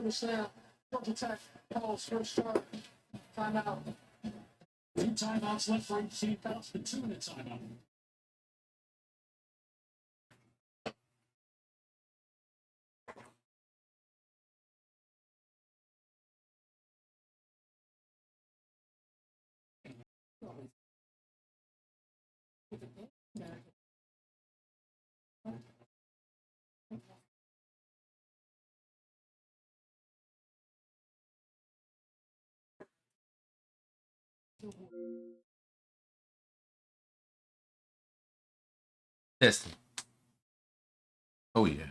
the snap. Georgia Tech calls first start. Timeout. 2 timeouts left for St. Bounce. The 2-minute timeout. Testing. Oh yeah.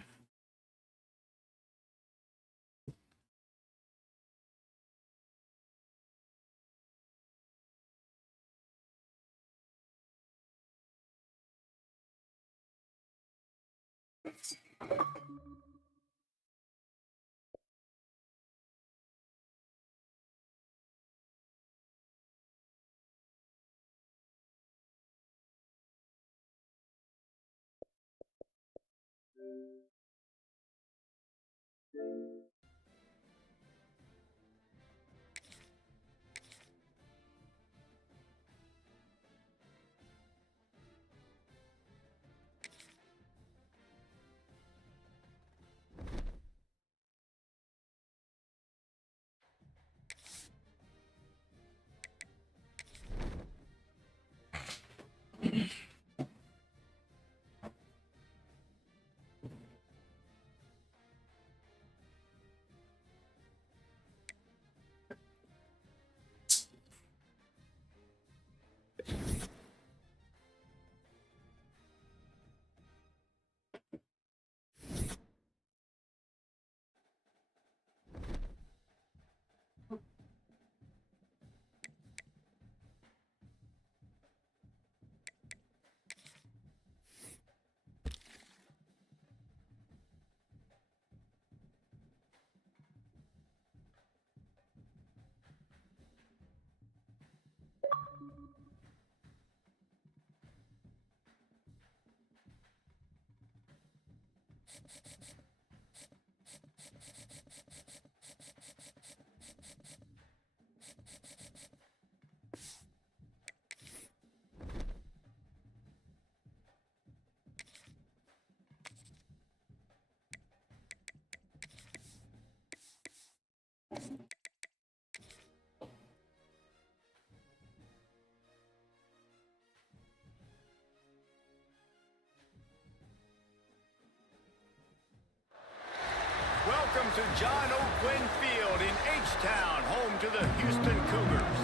Welcome to John O. Quinn Field in H-Town, home to the Houston Cougars.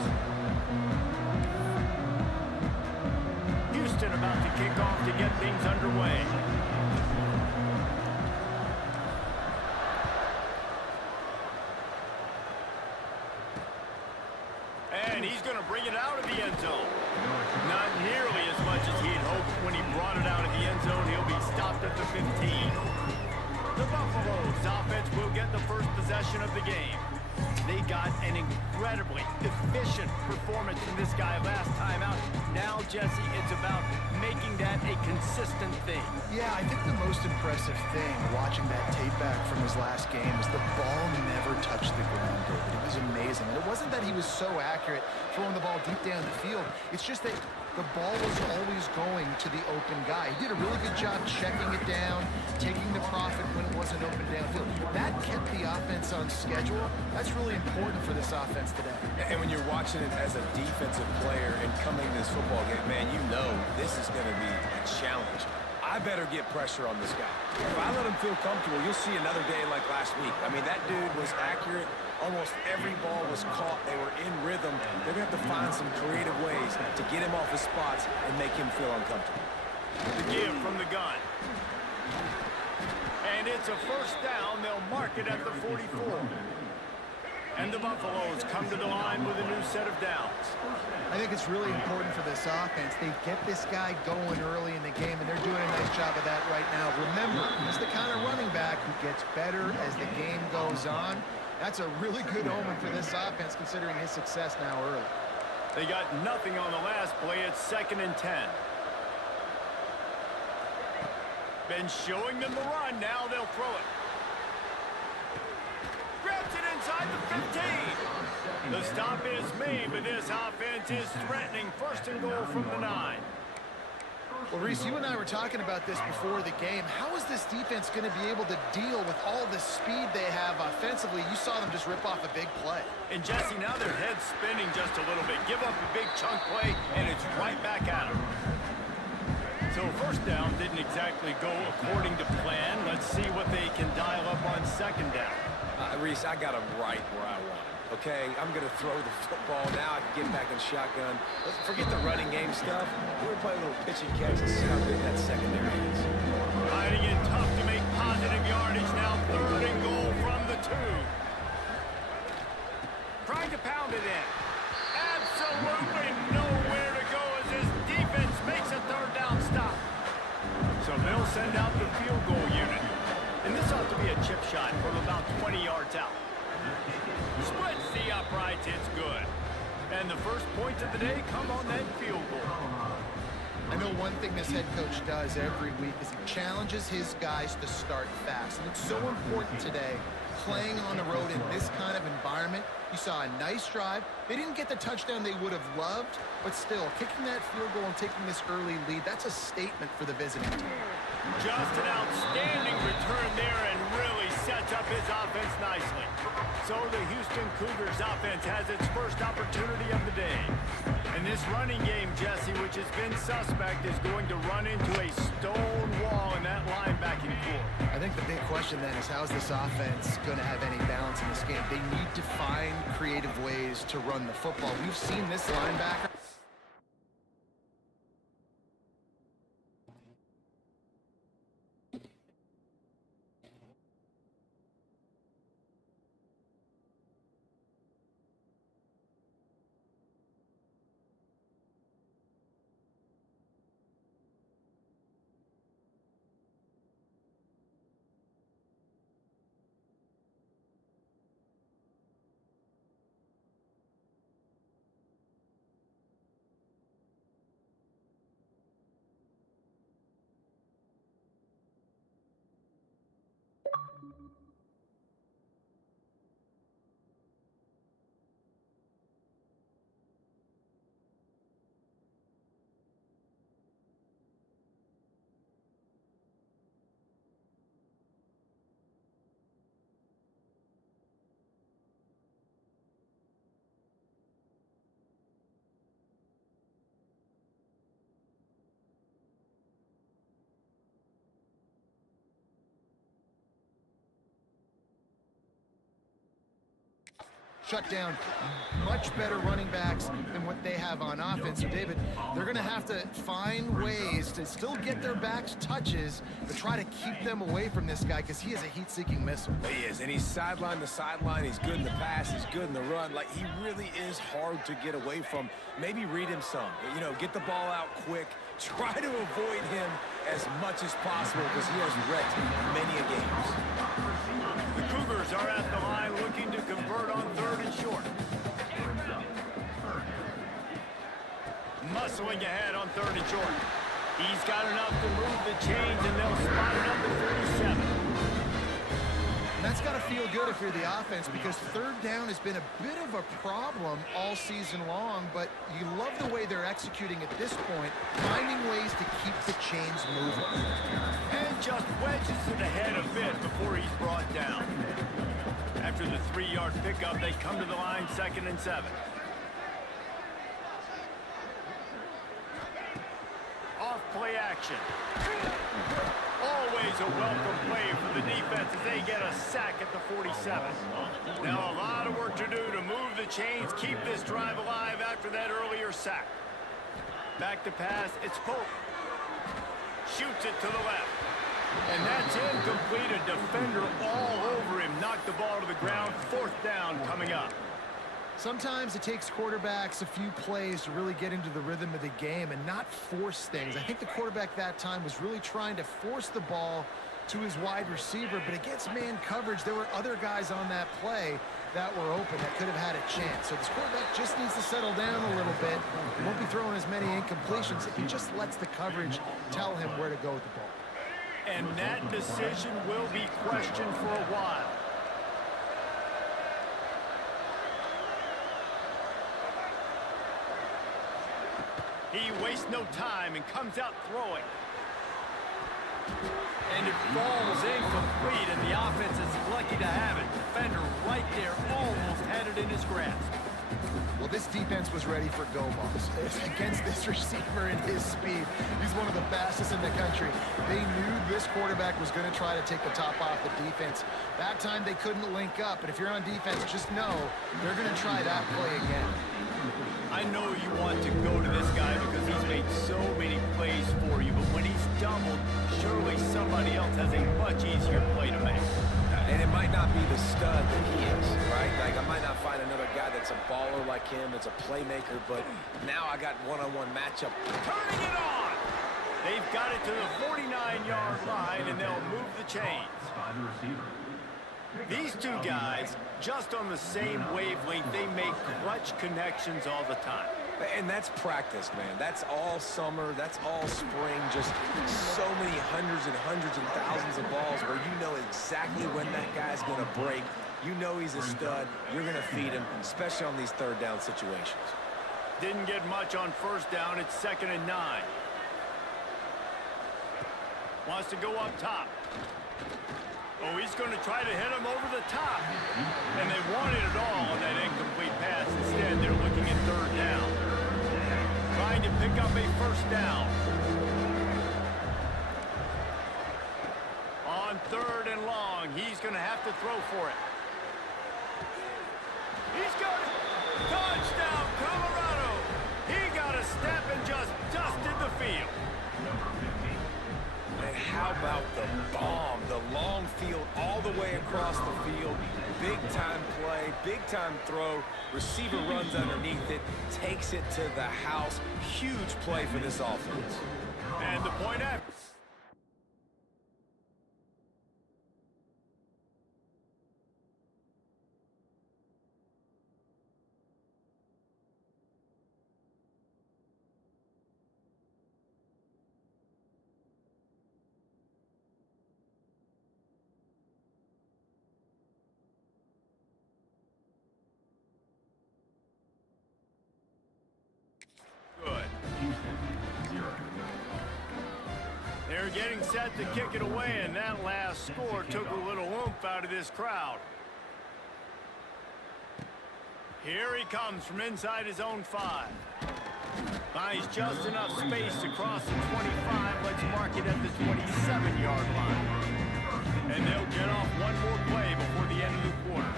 Houston about to kick off to get things underway. And he's going to bring it out of the end zone. Not nearly as much as he'd hoped when he brought it out of the end zone. He'll be stopped at the 15. The Buffaloes offense will get the first possession of the game. They got an incredibly efficient performance from this guy last time out. Now, Jesse, it's about making that a consistent thing. Yeah, I think the most impressive thing watching that tape back from his last game is the ball never touched the ground, David. It was amazing. And it wasn't that he was so accurate throwing the ball deep down the field. It's just that the ball was always going to the open guy. He did a really good job checking it down, taking the profit when it wasn't open downfield. That kept the offense on schedule. That's really important for this offense today. And when you're watching it as a defensive player and coming to this football game, man, you know this is going to be a challenge. I better get pressure on this guy. If I let him feel comfortable, you'll see another day like last week. I mean, that dude was accurate. Almost every ball was caught. They were in rhythm. They're going to have to find some creative ways to get him off his spots and make him feel uncomfortable. The give from the gun. And it's a first down. They'll mark it at the 44. And the Buffaloes come to the line with a new set of downs. I think it's really important for this offense. They get this guy going early in the game, and they're doing a nice job of that right now. Remember, he's the kind of running back who gets better as the game goes on. That's a really good omen for this offense, considering his success now early. They got nothing on the last play. It's 2nd and 10. Been showing them the run. Now they'll throw it. Grabs 15. The stop is made, but this offense is threatening. First and goal from the 9. Well, Reese, you and I were talking about this before the game. How is this defense going to be able to deal with all the speed they have offensively? You saw them just rip off a big play. And Jesse, now their head's spinning just a little bit. Give up a big chunk play, and it's right back at them. So first down didn't exactly go according to plan. Let's see what they can dial up on second down. Reese, I got him right where I want him. Okay, I'm going to throw the football. Now I can get back in shotgun. Forget the running game stuff. We're going to play a little pitch and catch and see how big that secondary is. Hiding in tough to make positive yardage now. Third and goal from the 2. Trying to pound it in. Absolutely nowhere to go as this defense makes a third down stop. So they'll send out the field goal unit. And this ought to be a chip shot from about 20 yards out. Splits the uprights, it's good. And the first points of the day come on that field goal. I know one thing this head coach does every week is he challenges his guys to start fast. And it's so important today, playing on the road in this kind of environment. You saw a nice drive. They didn't get the touchdown they would have loved, but still, kicking that field goal and taking this early lead, that's a statement for the visiting team. Just an outstanding return there and really sets up his offense nicely. So the Houston Cougars offense has its first opportunity of the day. And this running game, Jesse, which has been suspect, is going to run into a stone wall in that linebacking core. I think the big question then is, how's this offense going to have any balance in this game? They need to find creative ways to run the football. We've seen this linebacker. Shut down much better running backs than what they have on offense. So, David, they're going to have to find ways to still get their backs touches, but try to keep them away from this guy because he is a heat-seeking missile. He is, and he's sideline to sideline. He's good in the pass. He's good in the run. Like, he really is hard to get away from. Maybe read him some. You know, get the ball out quick. Try to avoid him as much as possible because he has wrecked many a games. The Cougars are at the line looking to convert on third and short. Muscling ahead on third and short. He's got enough to move the chains, and they'll spot it up to 37. And that's got to feel good if you're the offense because third down has been a bit of a problem all season long, but you love the way they're executing at this point, finding ways to keep the chains moving. And just wedges it ahead a bit before he's brought down. After the 3-yard pickup, they come to the line 2nd and 7. Off play action. Always a welcome play for the defense as they get a sack at the 47. Now a lot of work to do to move the chains, keep this drive alive after that earlier sack. Back to pass, it's Pope. Shoots it to the left. And that's incomplete. A defender all over him. Knocked the ball to the ground. 4th down coming up. Sometimes it takes quarterbacks a few plays to really get into the rhythm of the game and not force things. I think the quarterback that time was really trying to force the ball to his wide receiver, but against man coverage, there were other guys on that play that were open that could have had a chance. So this quarterback just needs to settle down a little bit. He won't be throwing as many incompletions if he just lets the coverage tell him where to go with the ball. And that decision will be questioned for a while. He wastes no time and comes out throwing. And it falls incomplete, and the offense is lucky to have it. Defender right there almost had it in his grasp. Well, this defense was ready for go balls. Against this receiver and his speed, he's one of the fastest in the country. They knew this quarterback was going to try to take the top off the defense. That time they couldn't link up, and if you're on defense, just know they're going to try that play again. I know you want to go to this guy because he's made so many plays for you, but when he's doubled, surely somebody else has a much easier play to make. And it might not be the stud that he is, right? Like, I might not find another guy that's a baller like him, that's a playmaker, but now I got one-on-one matchup. Turning it on! They've got it to the 49-yard line, and they'll move the chains. These two guys, just on the same wavelength, they make clutch connections all the time. And that's practice, man. That's all summer. That's all spring. Just so many hundreds and thousands of balls where you know exactly when that guy's going to break. You know he's a stud. You're going to feed him, especially on these third down situations. Didn't get much on first down. It's 2nd and 9. Wants to go up top. Oh, he's going to try to hit him over the top. And they wanted it all on that incomplete pass. Instead, they're looking at 3rd down. Trying to pick up a 1st down. On 3rd and long, he's going to have to throw for it. He's got it. Touchdown, Colorado. He got a step and just dusted the field. And how about the bomb, the long field all the way across the field. Big-time play, big-time throw. Receiver runs underneath it, takes it to the house. Huge play for this offense. And the point after. They're getting set to kick it away, and that last score took a little oomph out of this crowd. Here he comes from inside his own 5. Finds just enough space to cross the 25. Let's mark it at the 27-yard line. And they'll get off one more play before the end of the quarter.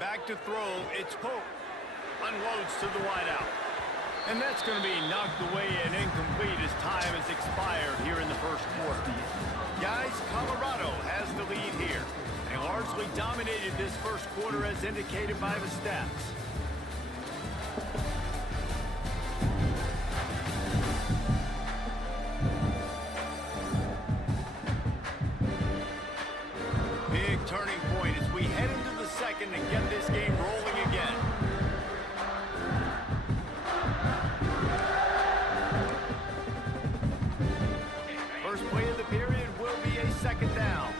Back to throw, it's Pope. Unloads to the wideout. And that's going to be knocked away and incomplete as time has expired here in the first quarter. Guys, Colorado has the lead here. They largely dominated this first quarter as indicated by the stats. Big turning point as we head into the second and get this game rolling again. First play of the period will be a 2nd down.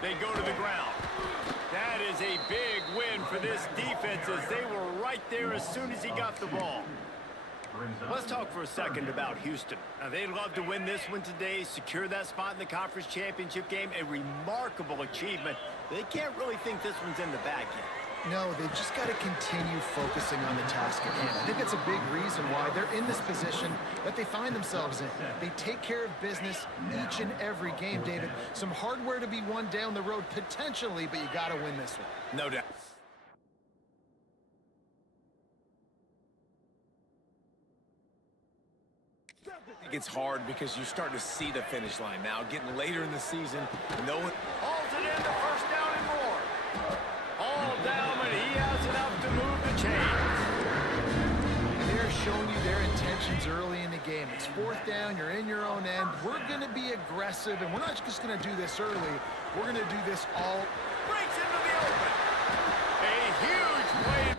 They go to the ground. That is a big win for this defense as they were right there as soon as he got the ball. Let's talk for a second about Houston. Now, they'd love to win this one today, secure that spot in the conference championship game, a remarkable achievement. They can't really think this one's in the bag yet. No, they've just got to continue focusing on the task at hand. I think that's a big reason why they're in this position that they find themselves in. They take care of business each and every game, David. Some hardware to be won down the road potentially, but you got to win this one. No doubt. It's hard because you start to see the finish line now. Getting later in the season, no one... Hauls it in, the 1st down and more. All down, and he has enough to move the chains. They're showing you their intentions early in the game. It's 4th down, you're in your own end. We're going to be aggressive, and we're not just going to do this early. We're going to do this all... Breaks into the open. A huge play.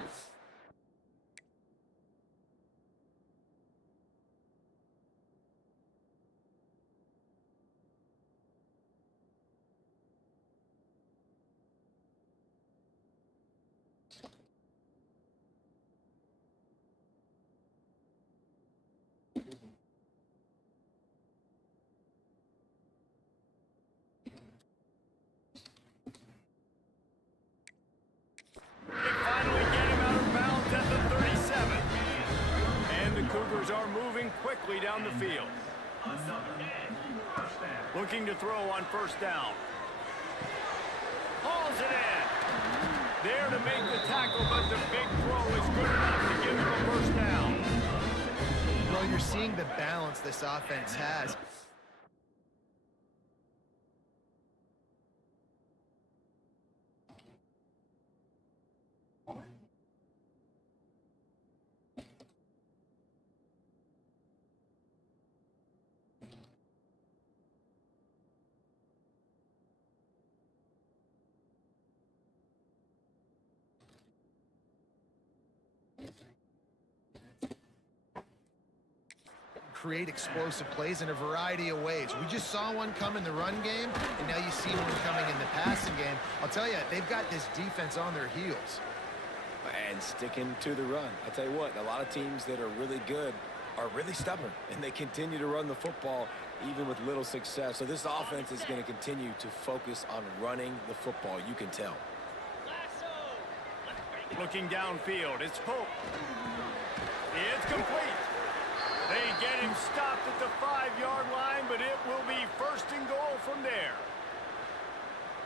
moving quickly down the field. Looking to throw on first down. Hauls it in. There to make the tackle, but the big throw is good enough to give him a first down. Well, you're seeing the balance this offense has. Create explosive plays in a variety of ways. We just saw one come in the run game, and now you see one coming in the passing game. I'll tell you, they've got this defense on their heels. And sticking to the run. I tell you what, a lot of teams that are really good are really stubborn, and they continue to run the football even with little success. So this offense is going to continue to focus on running the football. You can tell. Looking downfield, it's Pope. It's complete. They get him stopped at the 5-yard line, but it will be first and goal from there.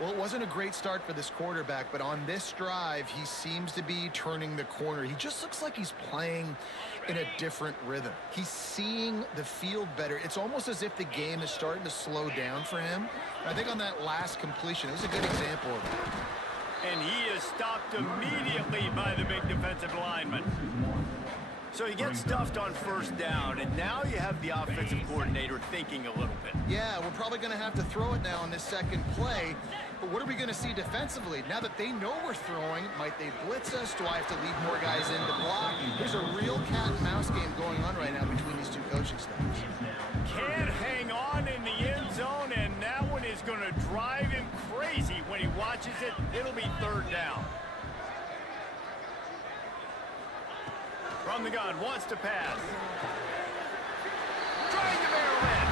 Well, it wasn't a great start for this quarterback, but on this drive, he seems to be turning the corner. He just looks like he's playing in a different rhythm. He's seeing the field better. It's almost as if the game is starting to slow down for him. I think on that last completion, it was a good example of that. And he is stopped immediately by the big defensive lineman. So he gets stuffed on first down, and now you have the offensive coordinator thinking a little bit. Yeah, we're probably going to have to throw it now on this second play. But what are we going to see defensively? Now that they know we're throwing, might they blitz us? Do I have to leave more guys in to block? There's a real cat and mouse game going on right now between these two coaching staffs. Can't hang on in the end zone, and that one is going to drive him crazy when he watches it. It'll be third down. From the gun, wants to pass. Trying to barrel in.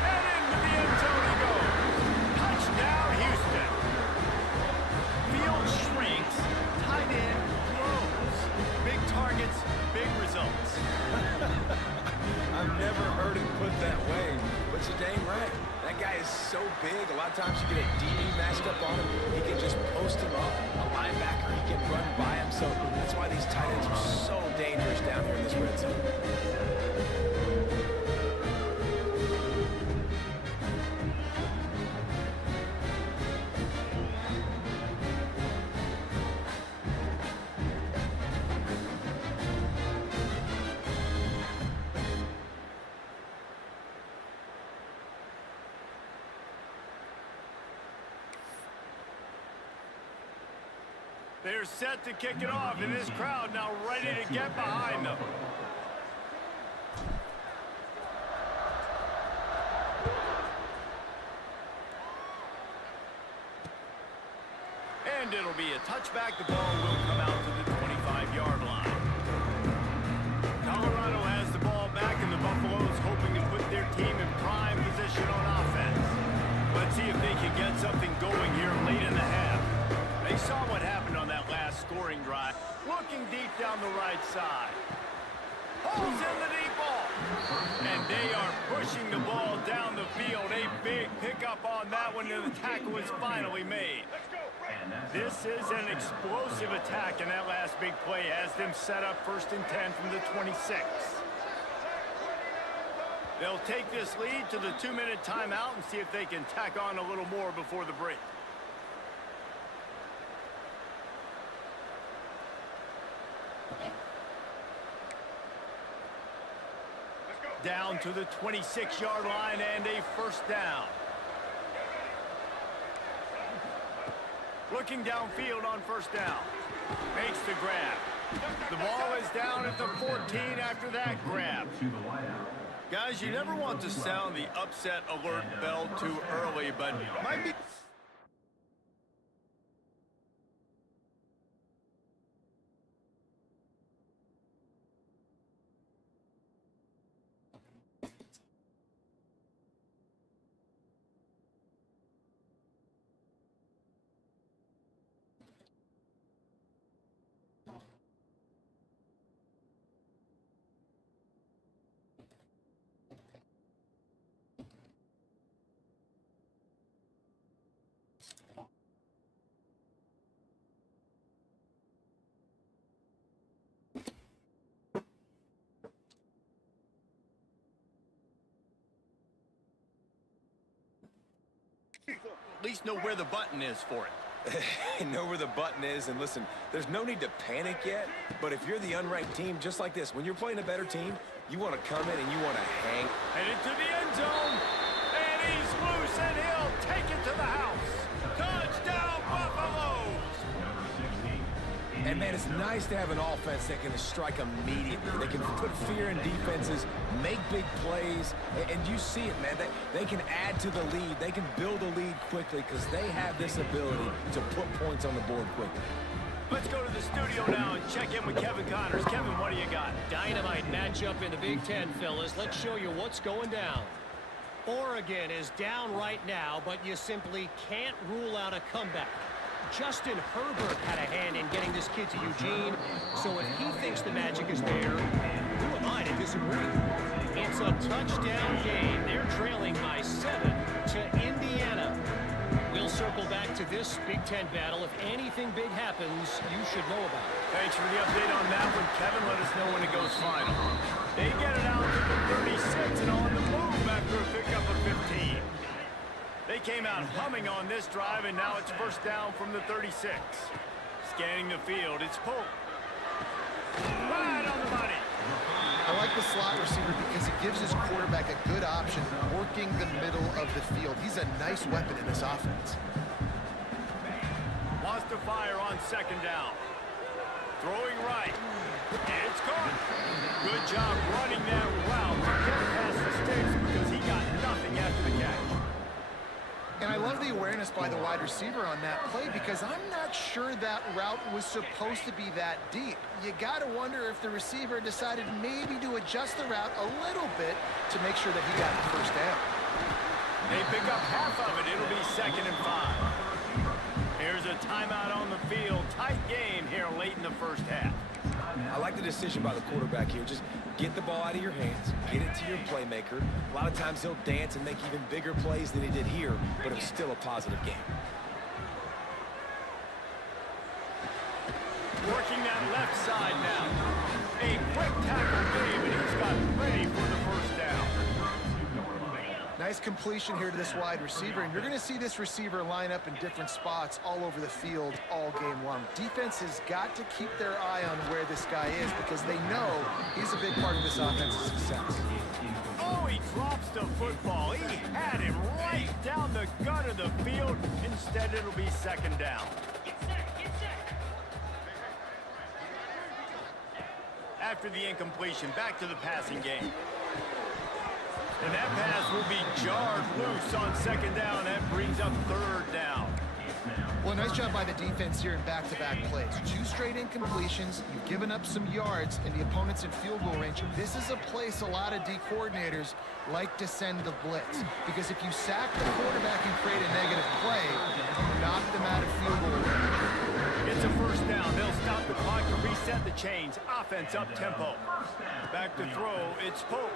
And into the end zone he goes. Touchdown, Houston. Field shrinks. Tight end grows. Big targets, big results. I've never heard it put that way, but you're dang right. That guy is so big. A lot of times you get a DB matched up on him. He can just post him up. A linebacker, he can run by him. So that's why these tight ends are so dangerous down here in this red zone. They're set to kick it off, and this crowd now ready to get behind them. And it'll be a touchback. The ball will come out to the 25-yard line. Colorado has the ball back, and the Buffaloes hoping to put their team in prime position on offense. Let's see if they can get something going here late in the half. They saw what happened on that last scoring drive. Looking deep down the right side. Holes in the deep ball. And they are pushing the ball down the field. A big pickup on that one, and the tackle is finally made. This is an explosive attack, and that last big play has them set up 1st and 10 from the 26. They'll take this lead to the 2-minute timeout and see if they can tack on a little more before the break. Down to the 26-yard line and a first down. Looking downfield on first down. Makes the grab. The ball is down at the 14 after that grab. Guys, you never want to sound the upset alert bell too early, but might be... at least know where the button is for it. Know where the button is, and listen, there's no need to panic yet, but if you're the unranked team, just like this, when you're playing a better team, you want to come in and you want to hang. Headed to the end zone, and he's loose, and he'll take it to the house. Touchdown, Buffaloes! And, man, it's nice to have an offense that can strike immediately. They can put fear in defenses, make big plays, and you see it, man. They can add to the lead. They can build a lead quickly because they have this ability to put points on the board quickly. Let's go to the studio now and check in with Kevin Connors. Kevin, what do you got? Dynamite matchup in the Big Ten, fellas. Let's show you what's going down. Oregon is down right now, but you simply can't rule out a comeback. Justin Herbert had a hand in getting this kid to Eugene, so if he thinks the magic is there, who am I to disagree? It's a touchdown game. They're trailing by 7 to Indiana. We'll circle back to this Big Ten battle. If anything big happens, you should know about it. Thanks for the update on that one, Kevin. Let us know when it goes final. They get it out to the 36 and on the move after a pickup of 15. They came out humming on this drive, and now it's first down from the 36. Scanning the field, it's Pope. Right on the money. I like the slot receiver because he gives his quarterback a good option working the middle of the field. He's a nice weapon in this offense. Wants to fire on second down. Throwing right. It's caught. Good job running that route to get past the sticks because he got nothing after the catch. And I love the awareness by the wide receiver on that play because I'm not sure that route was supposed to be that deep. You got to wonder if the receiver decided maybe to adjust the route a little bit to make sure that he got the first down. They pick up half of it. It'll be 2nd and 5. Here's a timeout on the field. Tight game here late in the first half. I like the decision by the quarterback here. Just get the ball out of your hands, get it to your playmaker. A lot of times he'll dance and make even bigger plays than he did here, but it's still a positive game. Working that left side now. A quick tackle game, and he's got ready for the first down. Nice completion here to this wide receiver, and you're going to see this receiver line up in different spots all over the field all game long. Defense has got to keep their eye on where this guy is because they know he's a big part of this offense's success. Oh, he drops the football. He had him right down the gut of the field. Instead, it'll be 2nd down. After the incompletion, back to the passing game. And that pass will be jarred loose on 2nd down. That brings up 3rd down. Well, nice job by the defense here in back-to-back plays. 2 straight incompletions. You've given up some yards, and the opponent's in field goal range. This is a place a lot of D coordinators like to send the blitz. Because if you sack the quarterback and create a negative play, knock them out of field goal range. It's a first down. They'll stop the clock to reset the chains. Offense up tempo. Back to throw. It's Pope.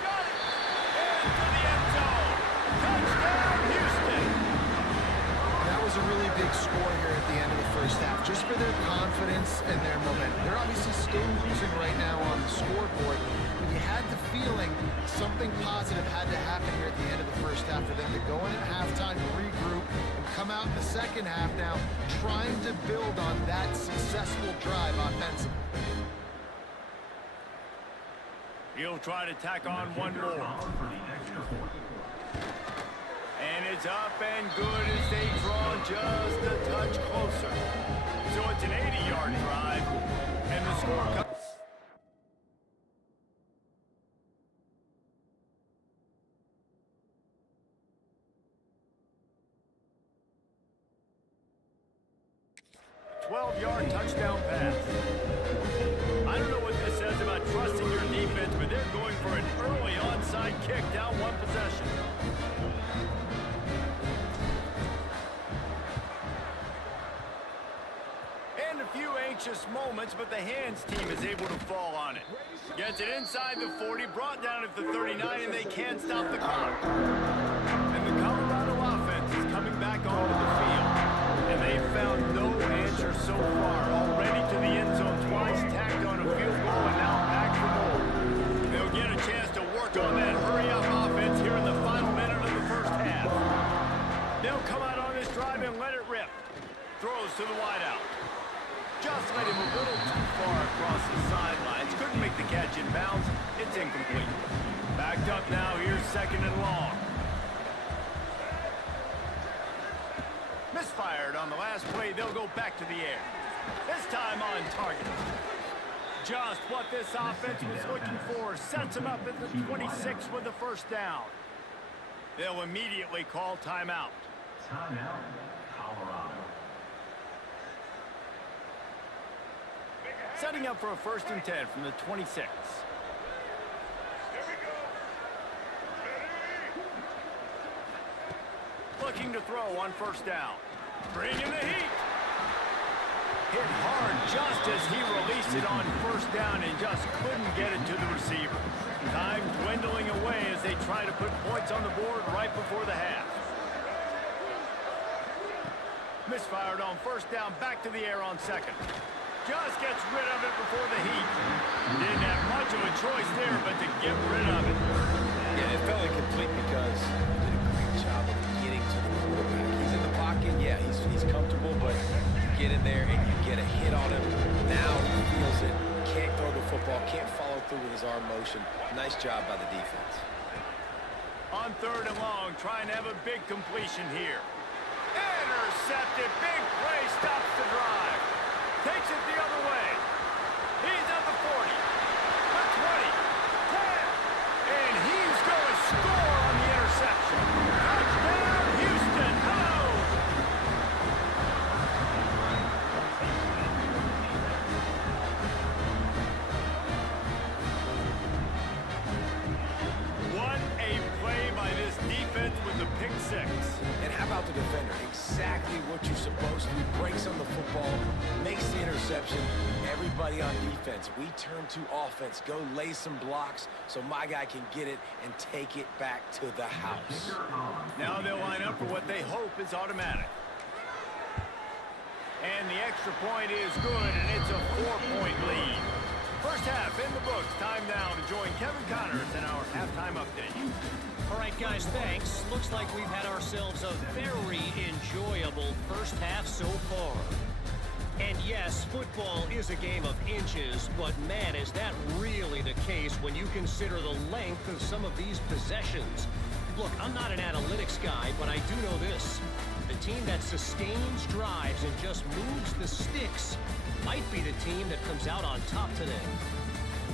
Got it. Into the end zone. Touchdown, Houston. That was a really big score here at the end of the first half, just for their confidence and their momentum. They're obviously still losing right now on the scoreboard, but you had the feeling something positive had to happen here at the end of the first half for them to go in at halftime, regroup, and come out in the second half now trying to build on that successful drive offensively. He'll try to tack on one more. And it's up and good as they draw just a touch closer. So it's an 80-yard drive, and the score comes. Touchdown pass. I don't know what this says about trusting your defense, but they're going for an early onside kick down one possession. And a few anxious moments, but the hands team is able to fall on it. Gets it inside the 40, brought down at the 39, and they can't stop the clock. And the Colorado offense is coming back onto the field. And they've found no answer so far. Already to the end zone twice, tacked on a field goal, and now back for more. They'll get a chance to work on that hurry-up offense here in the final minute of the first throws to the wideout. Just led him a little too far across the sidelines. Couldn't make the catch in bounds. It's incomplete. Backed up now. Here's second and long. Misfired on the last play. They'll go back to the air. This time on target. Just what this offense was looking for. Sets him up at the 26 with the first down. They'll immediately call timeout. Timeout, Colorado. Setting up for a 1st and 10 from the 26. Looking to throw on 1st down. Bringing the heat. Hit hard just as he released it on 1st down and just couldn't get it to the receiver. Time dwindling away as they try to put points on the board right before the half. Misfired on 1st down, back to the air on 2nd. Just gets rid of it before the heat. Didn't have much of a choice there, but to get rid of it. Yeah, it felt incomplete because he did a great job of getting to the quarterback. He's in the pocket, yeah, he's comfortable, but you get in there and you get a hit on him. Now he feels it, can't throw the football, can't follow through with his arm motion. Nice job by the defense. On 3rd and long, trying to have a big completion here. Intercepted, big play, stops the drive. Takes it the other way. He's at the 40, the 20, 10, and he's going to score on the interception. Touchdown, Houston. Hello. What a play by this defense with the pick 6. And how about the defender? Exactly what you're supposed to do. Breaks on the football, makes the interception. Everybody on defense, we turn to offense. Go lay some blocks so my guy can get it and take it back to the house. Now they'll line up for what they hope is automatic. And the extra point is good, and it's a 4-point lead. First half in the books. Time now to join Kevin Connors in our halftime update. All right, guys, thanks. Looks like we've had ourselves a very enjoyable first half so far. And yes, football is a game of inches, but man, is that really the case when you consider the length of some of these possessions. Look, I'm not an analytics guy, but I do know this. The team that sustains drives and just moves the sticks might be the team that comes out on top today.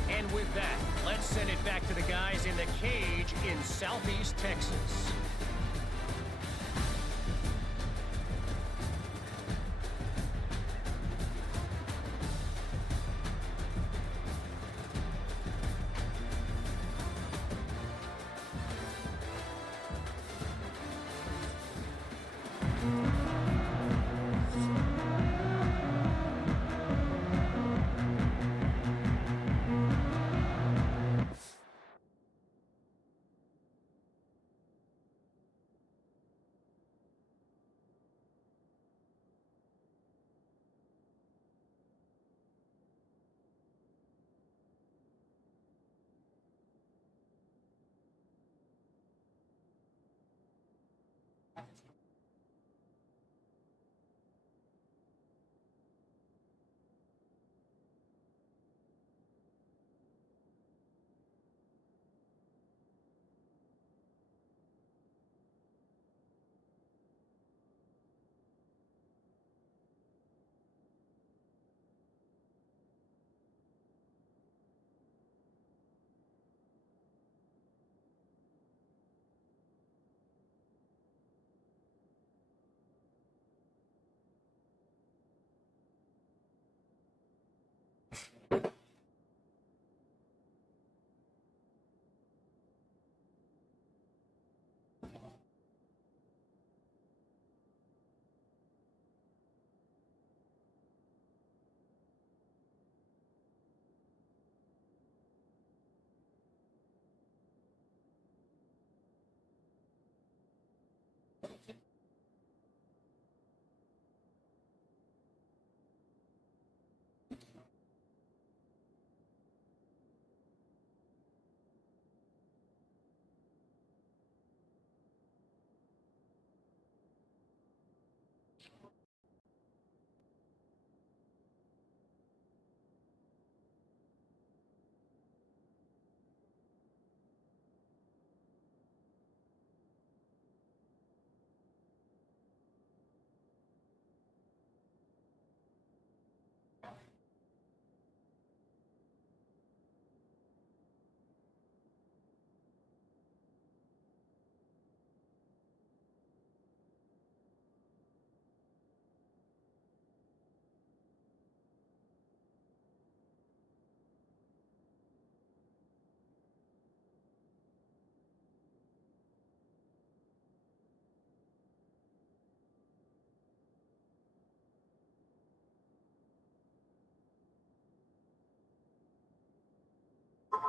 And with that, let's send it back to the guys in the cage in Southeast Texas.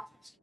offense.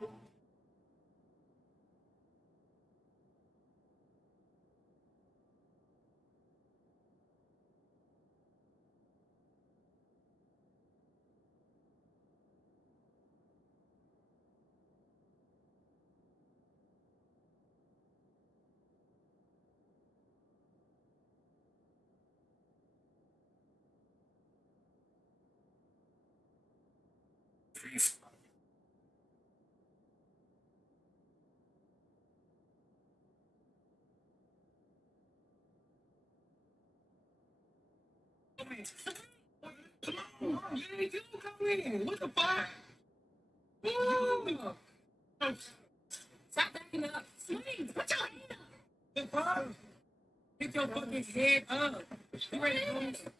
Come on, man, you come in. What the fuck? Ooh. Stop backing up. Please, put your hand up. The fuck? Get your fucking head up. You ready to go?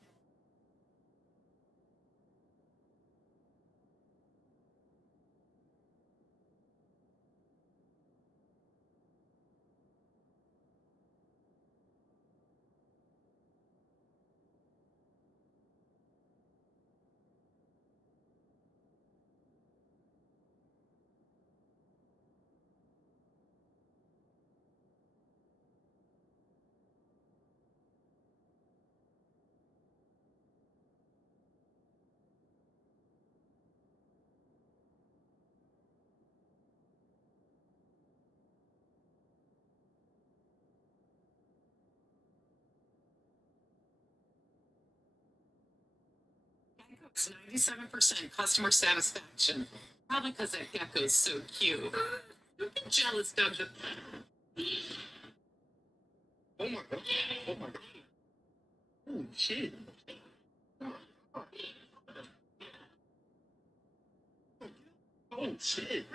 It's 97% customer satisfaction. Probably because that gecko's so cute. Don't get jealous, Doug. Oh my god. Oh my god. Oh shit. Oh shit.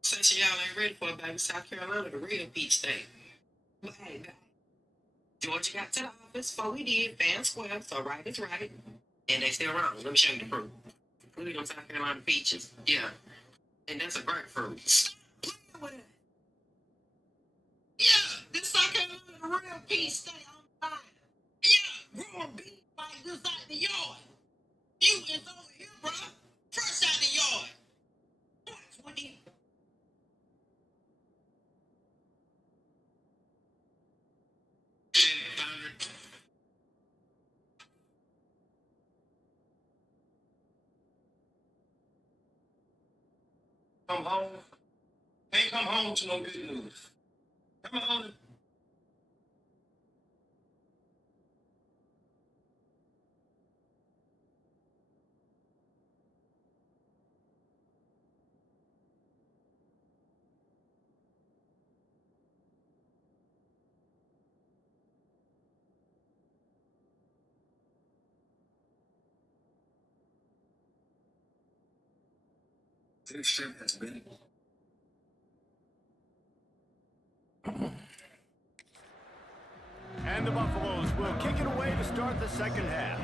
Since y'all ain't ready for it, baby, South Carolina, the real peach thing. But hey, baby, Georgia got to the office before we did, fair and square, so right is right. And they still wrong. Let me show you the proof. Look at them South Carolina peaches. Yeah. And that's a grapefruit. Stop playing with it. Yeah, this South Carolina, the real peach state on fire. Yeah, growing beef like this out the yard. You is over here, bro. Fresh out the yard. Watch what he... Come home. Ain't come home to no good news. Come on. This shit has been. And the Buffaloes will kick it away to start the second half.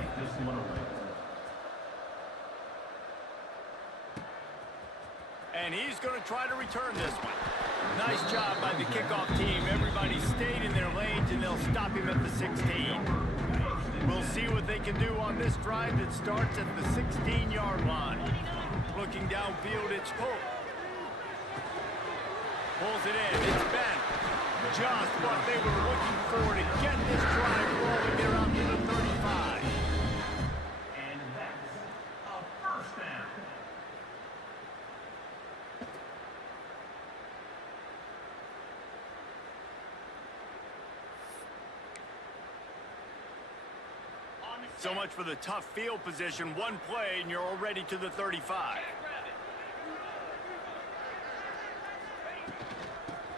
And he's going to try to return this one. Nice job by the kickoff team. Everybody stayed in their lanes, and they'll stop him at the 16. We'll see what they can do on this drive that starts at the 16-yard line. Looking downfield, it's Pope. Pulls it in. It's bent. Just what they were looking for to get this drive rolling. They're out to the 35. And that's a first down. So much for the tough field position. One play, and you're already to the 35.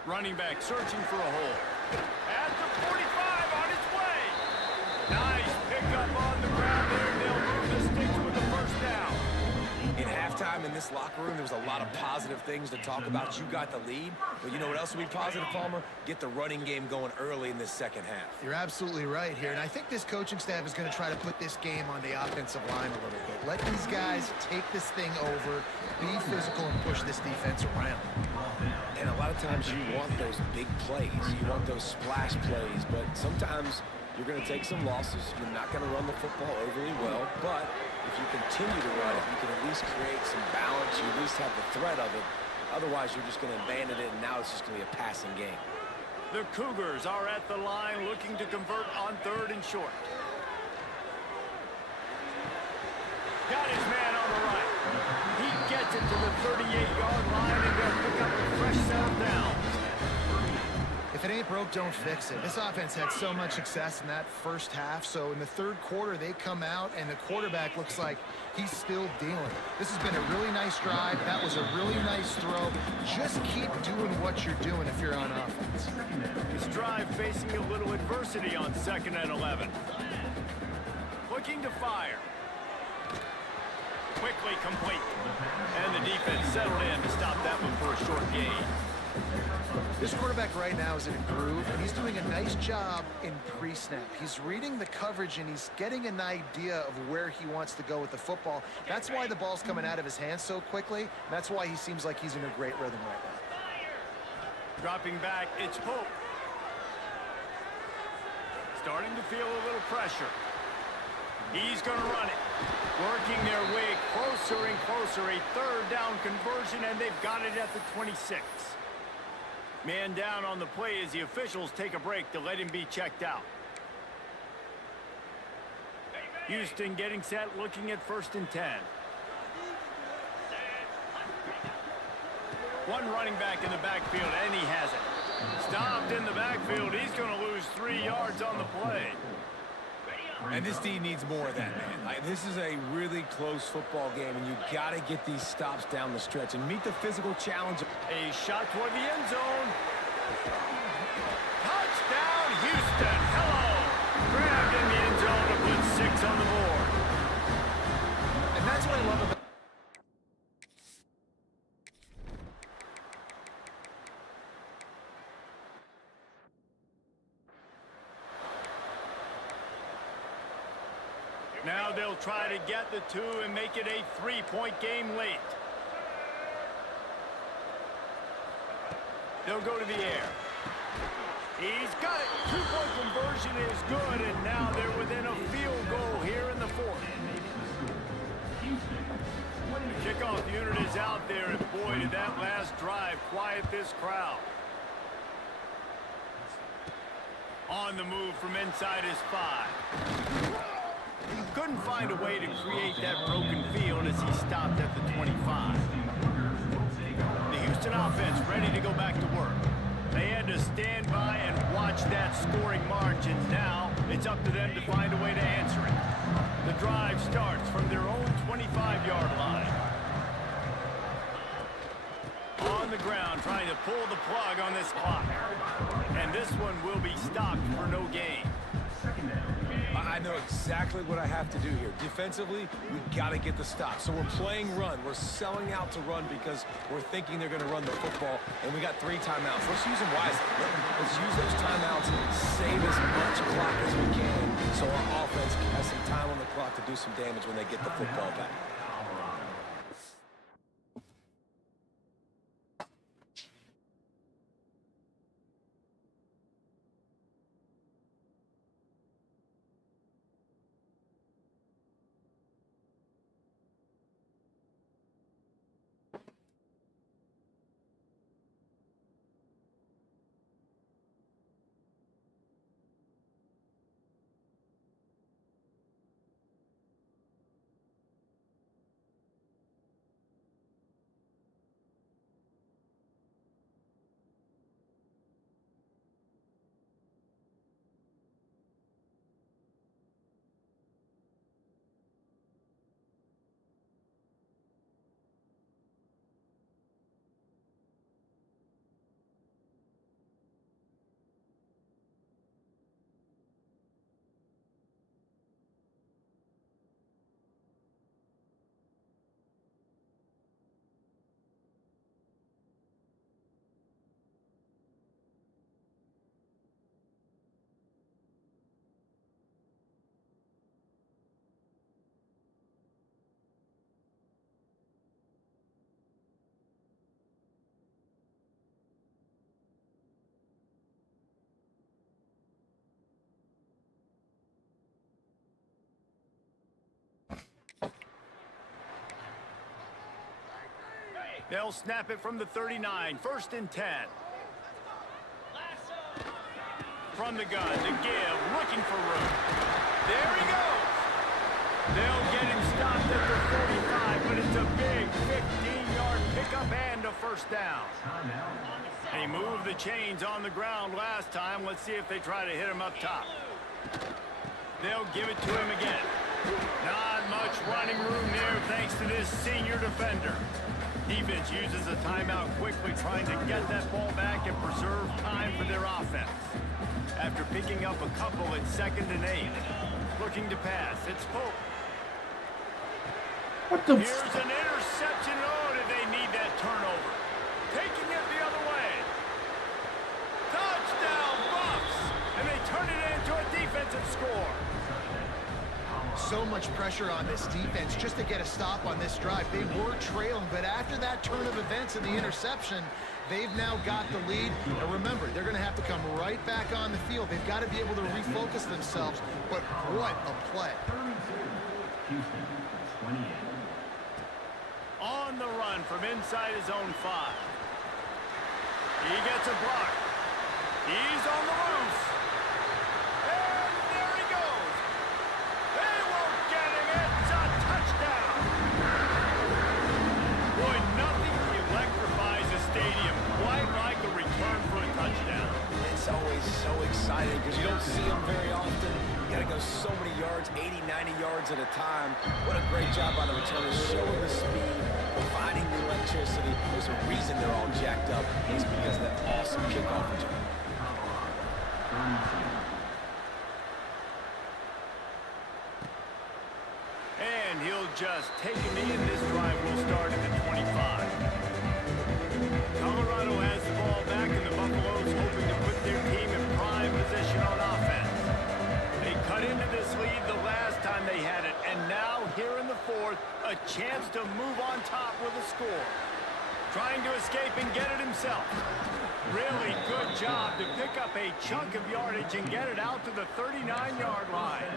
Running back searching for a hole. At the 45, on its way. Nice pickup on the ground there. They'll move the sticks with the first down. In halftime in this locker room, there was a lot of positive things to talk about. You got the lead, but you know what else will be positive, Palmer? Get the running game going early in this second half. You're absolutely right here, and I think this coaching staff is going to try to put this game on the offensive line a little bit. Let these guys take this thing over, be physical, and push this defense around. And a lot of times you want those big plays. You want those splash plays, but sometimes you're going to take some losses. You're not going to run the football overly well, but if you continue to run it, you can at least create some balance. You at least have the threat of it. Otherwise, you're just going to abandon it, and now it's just going to be a passing game. The Cougars are at the line looking to convert on 3rd and short. Got his man on the right. He gets it to the 38-yard line, and they'll pick up a fresh set of downs. If it ain't broke, don't fix it. This offense had so much success in that first half, so in the third quarter, they come out, and the quarterback looks like he's still dealing. This has been a really nice drive. That was a really nice throw. Just keep doing what you're doing if you're on offense. This drive facing a little adversity on 2nd and 11. Looking to fire. Quickly complete. And the defense settled in to stop that one for a short gain. This quarterback right now is in a groove, and he's doing a nice job in pre-snap. He's reading the coverage, and he's getting an idea of where he wants to go with the football. That's why the ball's coming out of his hands so quickly. That's why he seems like he's in a great rhythm right now. Dropping back, it's Pope. Starting to feel a little pressure. He's going to run it. Working their way closer and closer. A 3rd down conversion, and they've got it at the 26. Man down on the play as the officials take a break to let him be checked out. Houston getting set, looking at 1st and 10. One running back in the backfield, and he has it. Stopped in the backfield. He's going to lose 3 yards on the play. And this D needs more of that, man. This is a really close football game, and you got to get these stops down the stretch and meet the physical challenge. A shot toward the end zone. Touchdown, Houston. Hello. Grabbed in the end zone to put 6 on the board. And that's what I love about Now they'll try to get the 2 and make it a 3-point game late. They'll go to the air. He's got it. 2-point conversion is good, and now they're within a field goal here in the 4th. The kickoff unit is out there, and boy, did that last drive quiet this crowd. On the move from inside his 5. Couldn't find a way to create that broken field as he stopped at the 25. The Houston offense ready to go back to work. They had to stand by and watch that scoring march, and now it's up to them to find a way to answer it. The drive starts from their own 25-yard line. On the ground, trying to pull the plug on this clock. And this one will be stopped for no gain. I know exactly what I have to do here. Defensively, we got to get the stop. So we're playing run. We're selling out to run because we're thinking they're going to run the football, and we got 3 timeouts. Let's use them wisely. Let's use those timeouts and save as much clock as we can so our offense has some time on the clock to do some damage when they get the football back. They'll snap it from the 39. 1st and 10. From the gun to give, looking for room. There he goes. They'll get him stopped at the 45, but it's a big 15-yard pickup and a 1st down. He moved the chains on the ground last time. Let's see if they try to hit him up top. They'll give it to him again. Not much running room there thanks to this senior defender. Defense uses a timeout quickly, trying to get that ball back and preserve time for their offense. After picking up a couple, it's 2nd and 8. Looking to pass. It's Pope. What the? Here's an interception. Oh, did they need that turnover? Taking it the other way. Touchdown, Bucks! And they turn it into a defensive score. So much pressure on this defense just to get a stop on this drive. They were trailing, but after that turn of events and the interception, they've now got the lead. And remember, they're going to have to come right back on the field. They've got to be able to refocus themselves. But what a play. Houston, 28. On the run from inside his own 5. He gets a block. He's on the loose. And there he goes. They won't get him. It's a touchdown. Boy, nothing electrifies a stadium quite like a return for a touchdown. It's always so exciting because you don't see them very often. You got to go so many yards, 80, 90 yards at a time. What a great job by the returners, showing the speed, providing the electricity. There's a reason they're all jacked up. It's because of that awesome kickoff return. And he'll just take a knee, and this drive will start at the 25. Colorado has the ball back, and the Buffaloes hoping to put their team in prime position on offense. They cut into this lead the last time they had it, and now here in the 4th, a chance to move on top with a score. Trying to escape and get it himself. Really good job to pick up a chunk of yardage and get it out to the 39-yard line.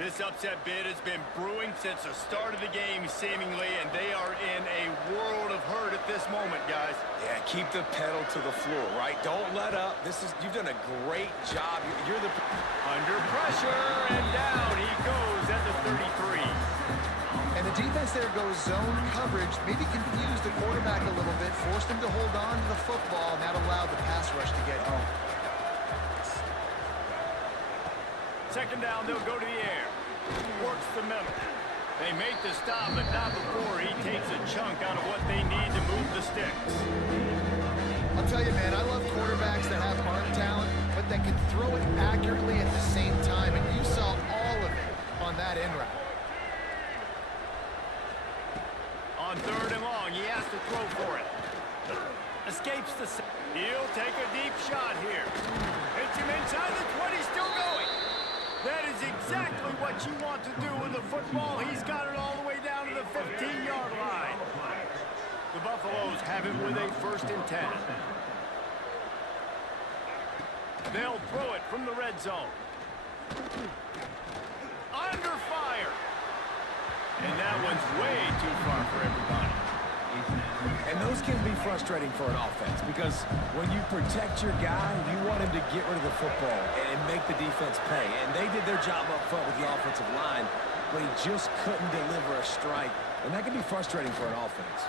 This upset bid has been brewing since the start of the game, seemingly, and they are in a world of hurt at this moment, guys. Yeah, keep the pedal to the floor, right? Don't let up. You've done a great job. You're the... Under pressure, and down he goes at the 33. And the defense there goes zone coverage, maybe confused the quarterback a little bit, forced him to hold on to the football, and that allowed the pass rush to get home. 2nd down, they'll go to the air. Works the middle. They make the stop, but not before he takes a chunk out of what they need to move the sticks. I'll tell you, man, I love quarterbacks that have arm talent, but that can throw it accurately at the same time, and you saw all of it on that in route. On 3rd and long, he has to throw for it. Escapes the... He'll take a deep shot here. Hits him inside the 20, still going. That is exactly what you want to do with the football. He's got it all the way down to the 15-yard line. The Buffaloes have it with a 1st and 10. They'll throw it from the red zone. Under fire. And that one's way too far for everybody. And those can be frustrating for an offense because when you protect your guy, you want him to get rid of the football and make the defense pay. And they did their job up front with the offensive line, but he just couldn't deliver a strike. And that can be frustrating for an offense.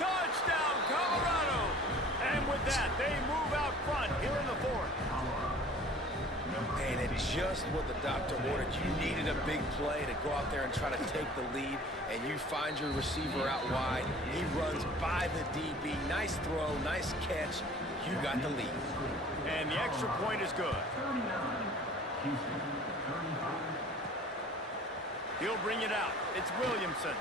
Touchdown, Colorado! And with that, they move out front here in the 4th. And it's just what the doctor ordered. You needed a big play to go out there and try to take the lead, and you find your receiver out wide. He runs by the DB. Nice throw, nice catch. You got the lead. And the extra point is good. He'll bring it out. It's Williamson.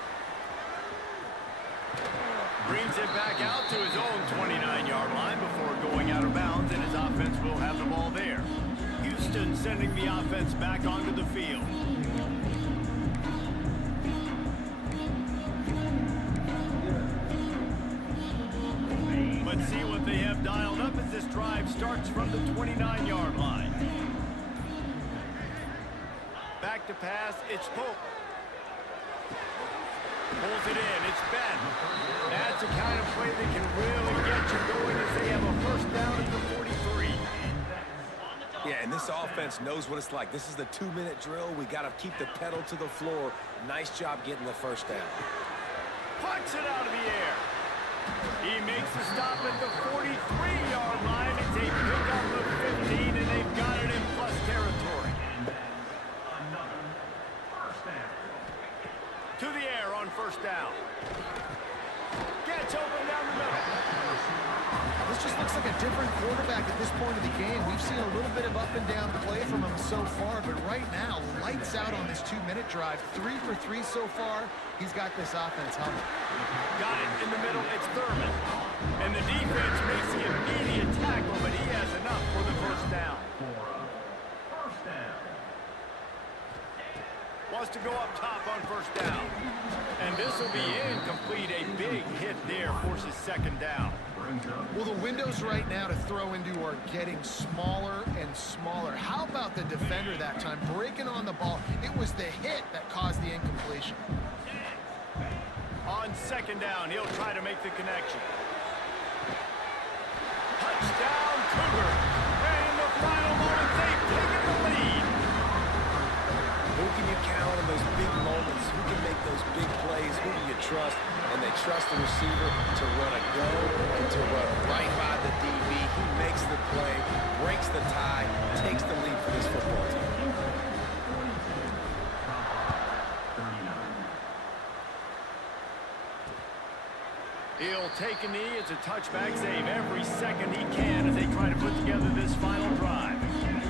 Brings it back out to his own 29-yard line before going out of bounds, and his offense will have the ball there. Houston sending the offense back onto the field. Let's see what they have dialed up as this drive starts from the 29-yard line. Back to pass, it's Pope. Pulls it in. It's Ben. That's the kind of play that can really get you going as they have a first down at the 43. Yeah, and this offense knows what it's like. This is the 2-minute drill. We got to keep the pedal to the floor. Nice job getting the first down. Puts it out of the air. He makes the stop at the 43-yard line as they pick up the 15, and they've got it in plus territory. Another first down. To the air on first down. Gets open down the middle. This just looks like a different quarterback at this point of the game. We've seen a little bit of up and down play from him so far, but right now, lights out on this 2-minute drive. 3 for 3 so far. He's got this offense humming. Got it in the middle. It's Thurman. And the defense makes the immediate tackle, but he has enough for the first down. First down. Wants to go up top on first down. And this will be incomplete. A big hit there forces second down. Well, the windows right now to throw into are getting smaller and smaller. How about the defender that time breaking on the ball? It was the hit that caused the incompletion. On second down, he'll try to make the connection. Touchdown, Cougar. And in the final moments, they've taken the lead. Who can you count on those big moments? Who can make those big plays? Who do you trust? And they trust the receiver to run a go and to run right by the DB. He makes the play, breaks the tie, takes the lead for this football team. He'll take a knee. It's a touchback save every second he can as they try to put together this final drive.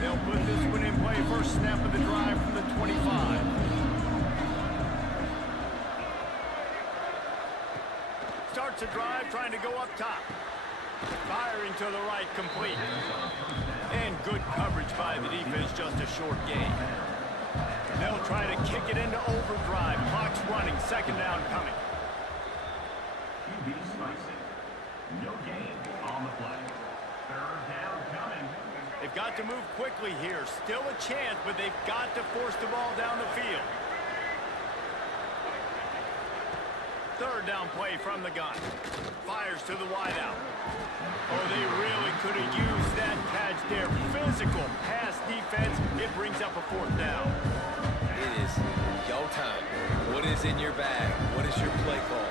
They'll put this one in play first snap of the drive from the 25. Starts a drive trying to go up top. Firing to the right, complete. And good coverage by the defense, just a short gain. They'll try to kick it into overdrive. Clock's running, second down coming. QB slicing. No gain on the play. Third down coming. They've got to move quickly here. Still a chance, but they've got to force the ball down the field. Third down play from the gun. Fires to the wideout. Oh, they really could have used that catch there. Physical pass defense. It brings up a fourth down. It is go time. What is in your bag? What is your play call?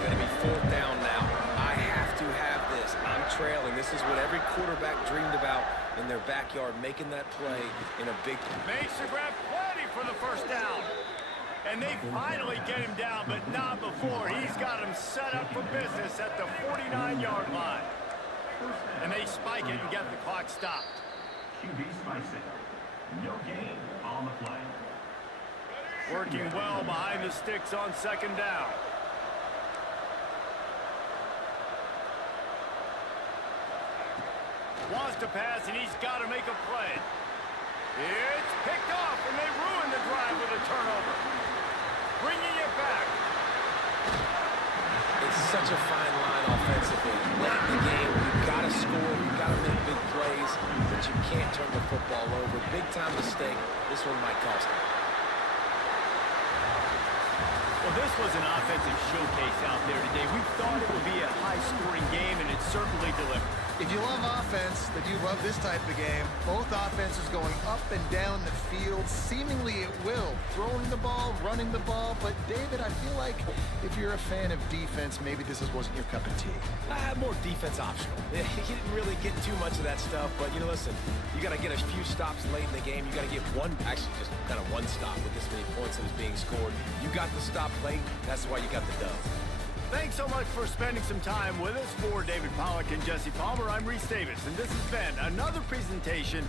Going to be fourth down now. I have to have this. I'm trailing. This is what every quarterback dreamed about in their backyard, making that play in a big... Makes the grab plenty for the first down. And they finally get him down, but not before. He's got him set up for business at the 49-yard line. And they spike it and get the clock stopped. QB slicing. No gain on the play. Working well behind the sticks on second down. Wants to pass, and he's got to make a play. It's picked off, and they ruin the drive with a turnover. Bringing it back. It's such a fine line offensively. Late in the game, you've got to score, you've got to make big plays, but you can't turn the football over. Big-time mistake. This one might cost them. Well, this was an offensive showcase out there today. We thought it would be a high-scoring game, and it certainly delivered. If you love offense, then you love this type of game. Both offenses going up and down the field, seemingly at will. Throwing the ball, running the ball. But, David, I feel like if you're a fan of defense, maybe this wasn't your cup of tea. More defense optional. He didn't really get too much of that stuff, but, you know, listen, you got to get a few stops late in the game. You got to get one, actually just kind of one stop with this many points that was being scored. You got the stop late. That's why you got the dub. Thanks so much for spending some time with us. For David Pollack and Jesse Palmer, I'm Reese Davis, and this has been another presentation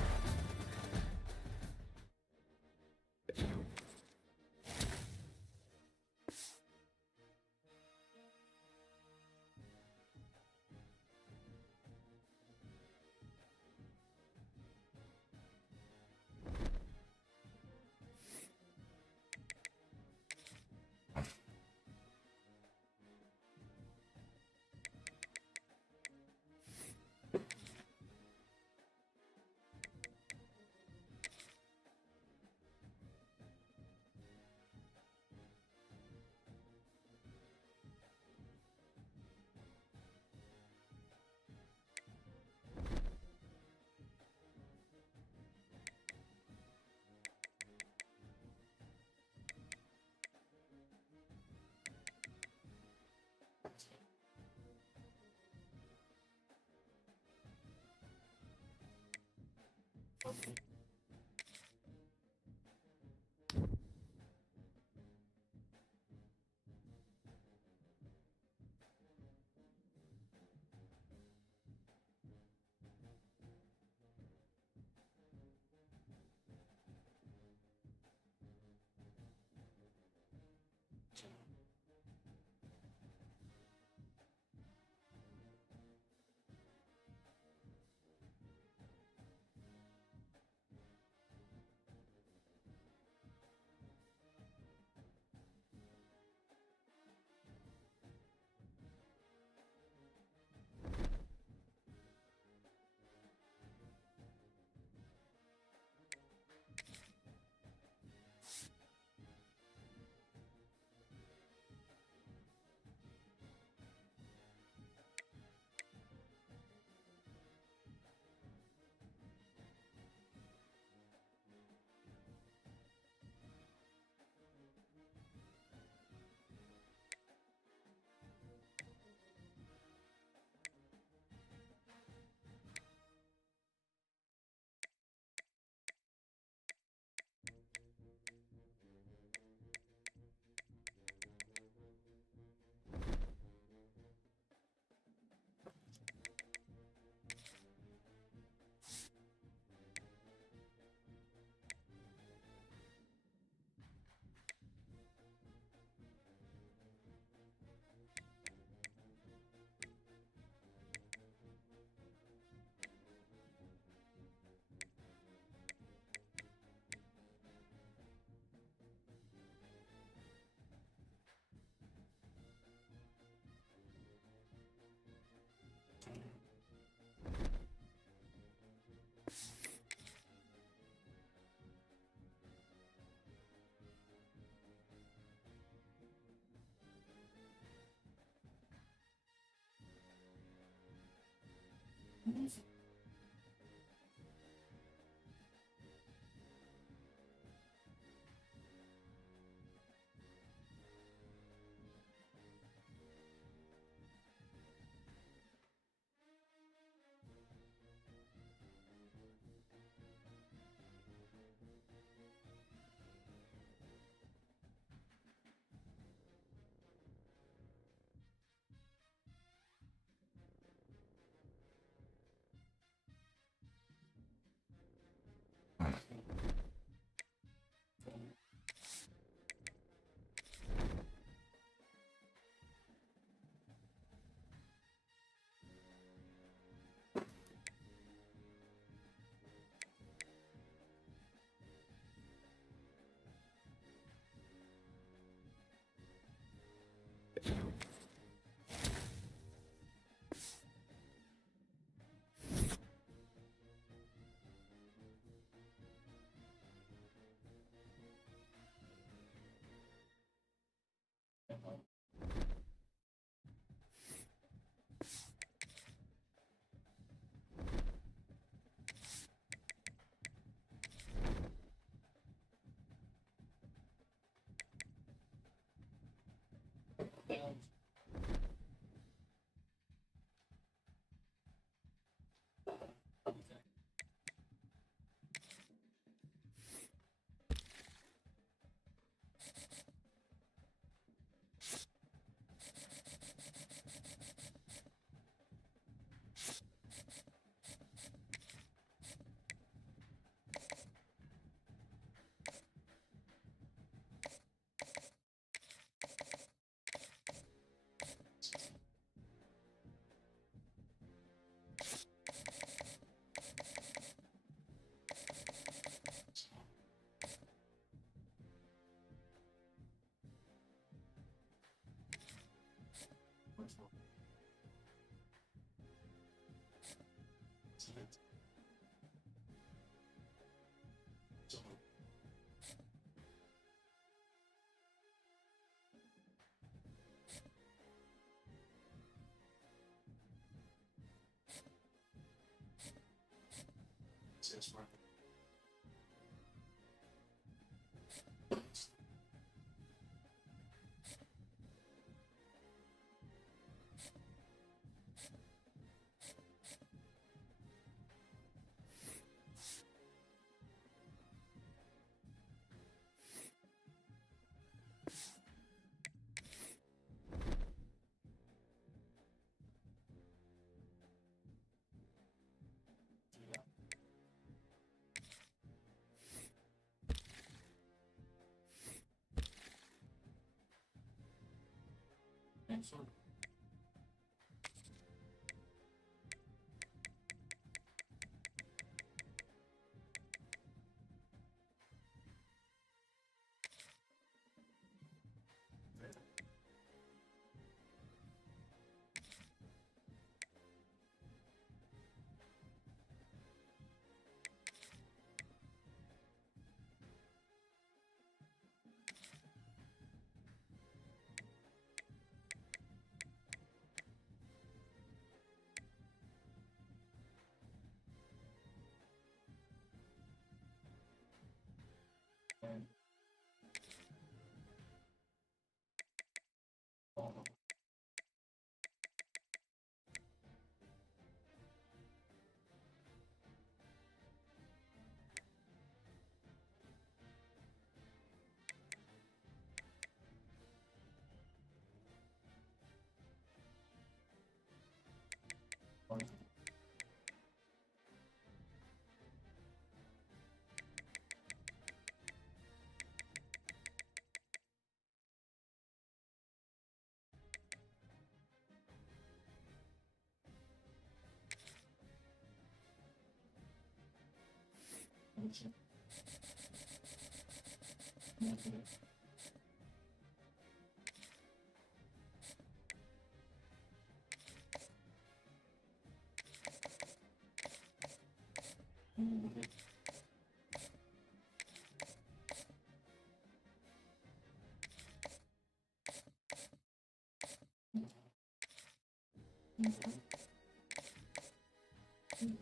Some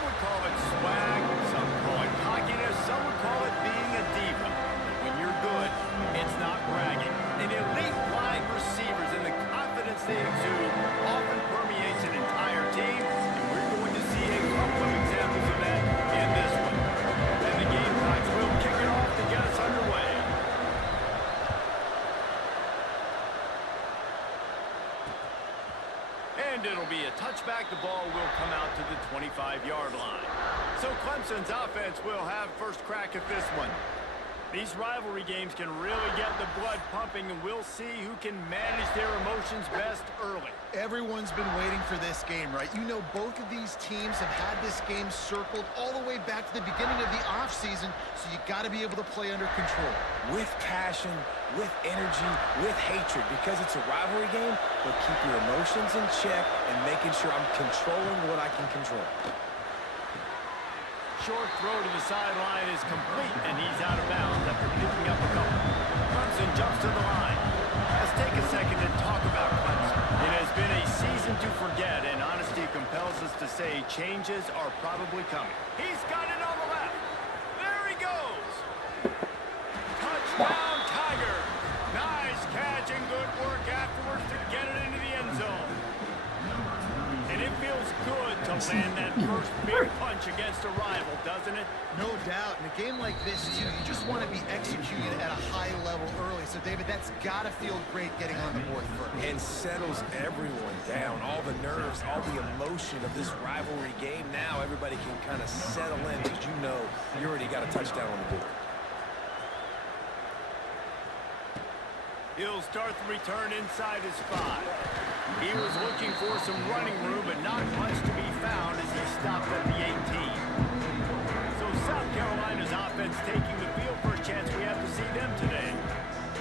would call it swag, some call it cockiness, some would call it being a diva. But when you're good, it's not bragging. And elite wide receivers and the confidence they exude often permeates an entire team, and we're going to see a couple of examples of that in this one. And the Gamecocks will kick it off to get us underway. And it'll be a touchback. The ball will come out to the 25-yard line. So Clemson's offense will have first crack at this one. These rivalry games can really get the blood pumping, and we'll see who can manage their emotions best early. Everyone's been waiting for this game, right? You know, both of these teams have had this game circled all the way back to the beginning of the offseason, so you got to be able to play under control. With passion, with energy, with hatred, because it's a rivalry game, but keep your emotions in check and making sure I'm controlling what I can control. Short throw to the sideline is complete, and he's out of bounds after picking up a couple. Clemson jumps to the line. Let's take a second and talk about Clemson. It has been a season to forget, and honesty compels us to say changes are probably coming. He's got it on the left. There he goes. Touchdown, Tiger. Nice catch and good work afterwards to get it into the end zone. And it feels good to land that first big punch against a rival, doesn't it? No doubt. In a game like this, too, you just want to be executed at a high level early. So, David, that's got to feel great getting on the board first. And settles everyone down. All the nerves, all the emotion of this rivalry game. Now everybody can kind of settle in because you know you already got a touchdown on the board. He'll start the return inside his 5. He was looking for some running room, but not much to be found as he stopped at the 18. So South Carolina's offense taking the field. First chance we have to see them today.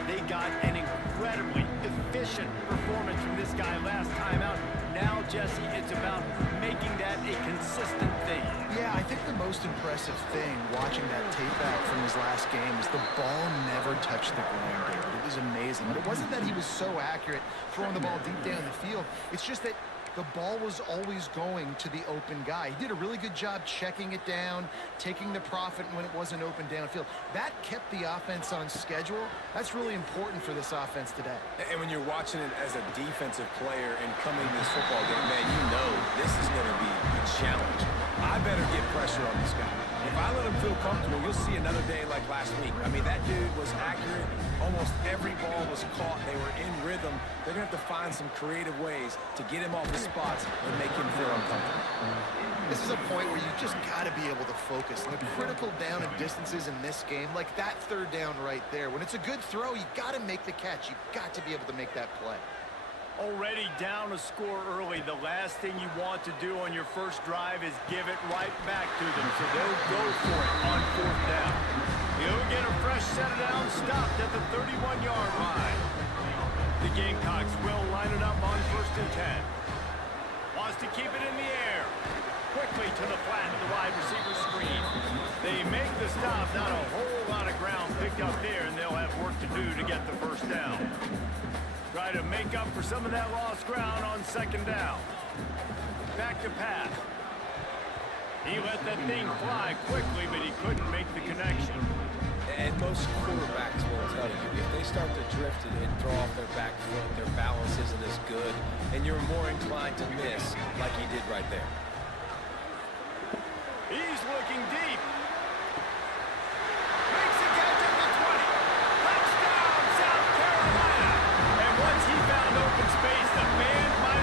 They got an incredibly efficient performance from this guy last time out. Now, Jesse, it's about making that a consistent thing. Yeah, I think the most impressive thing watching that tape back from his last game is the ball never touched the ground, David. It was amazing. And it wasn't that he was so accurate throwing the ball deep down the field. It's just that the ball was always going to the open guy. He did a really good job checking it down, taking the profit when it wasn't open downfield. That kept the offense on schedule. That's really important for this offense today. And when you're watching it as a defensive player and coming to this football game, man, you know this is going to be a challenge. I better get pressure on this guy. If I let him feel comfortable, you'll see another day like last week. I mean, that dude was accurate. Almost every ball was caught. They were in rhythm. They're going to have to find some creative ways to get him off his spots and make him feel uncomfortable. This is a point where you just got to be able to focus. And the critical down and distances in this game, like that third down right there, when it's a good throw, you got to make the catch. You've got to be able to make that play. Already down a score early. The last thing you want to do on your first drive is give it right back to them. So they'll go for it on fourth down. He'll get a fresh set of down, stopped at the 31-yard line. The Gamecocks will line it up on 1st and 10. Wants to keep it in the air. Quickly to the flat, the wide receiver screen. They make the stop, not a whole lot of ground picked up there, and they'll have work to do to get the first down. Try to make up for some of that lost ground on 2nd down. Back to pass. He let that thing fly quickly, but he couldn't make the connection. And most quarterbacks will tell you, if they start to drift and throw off their back foot, their balance isn't as good, and you're more inclined to miss like he did right there. He's looking deep. Makes a catch at the 20. Touchdown, South Carolina. And once he found open space, the band might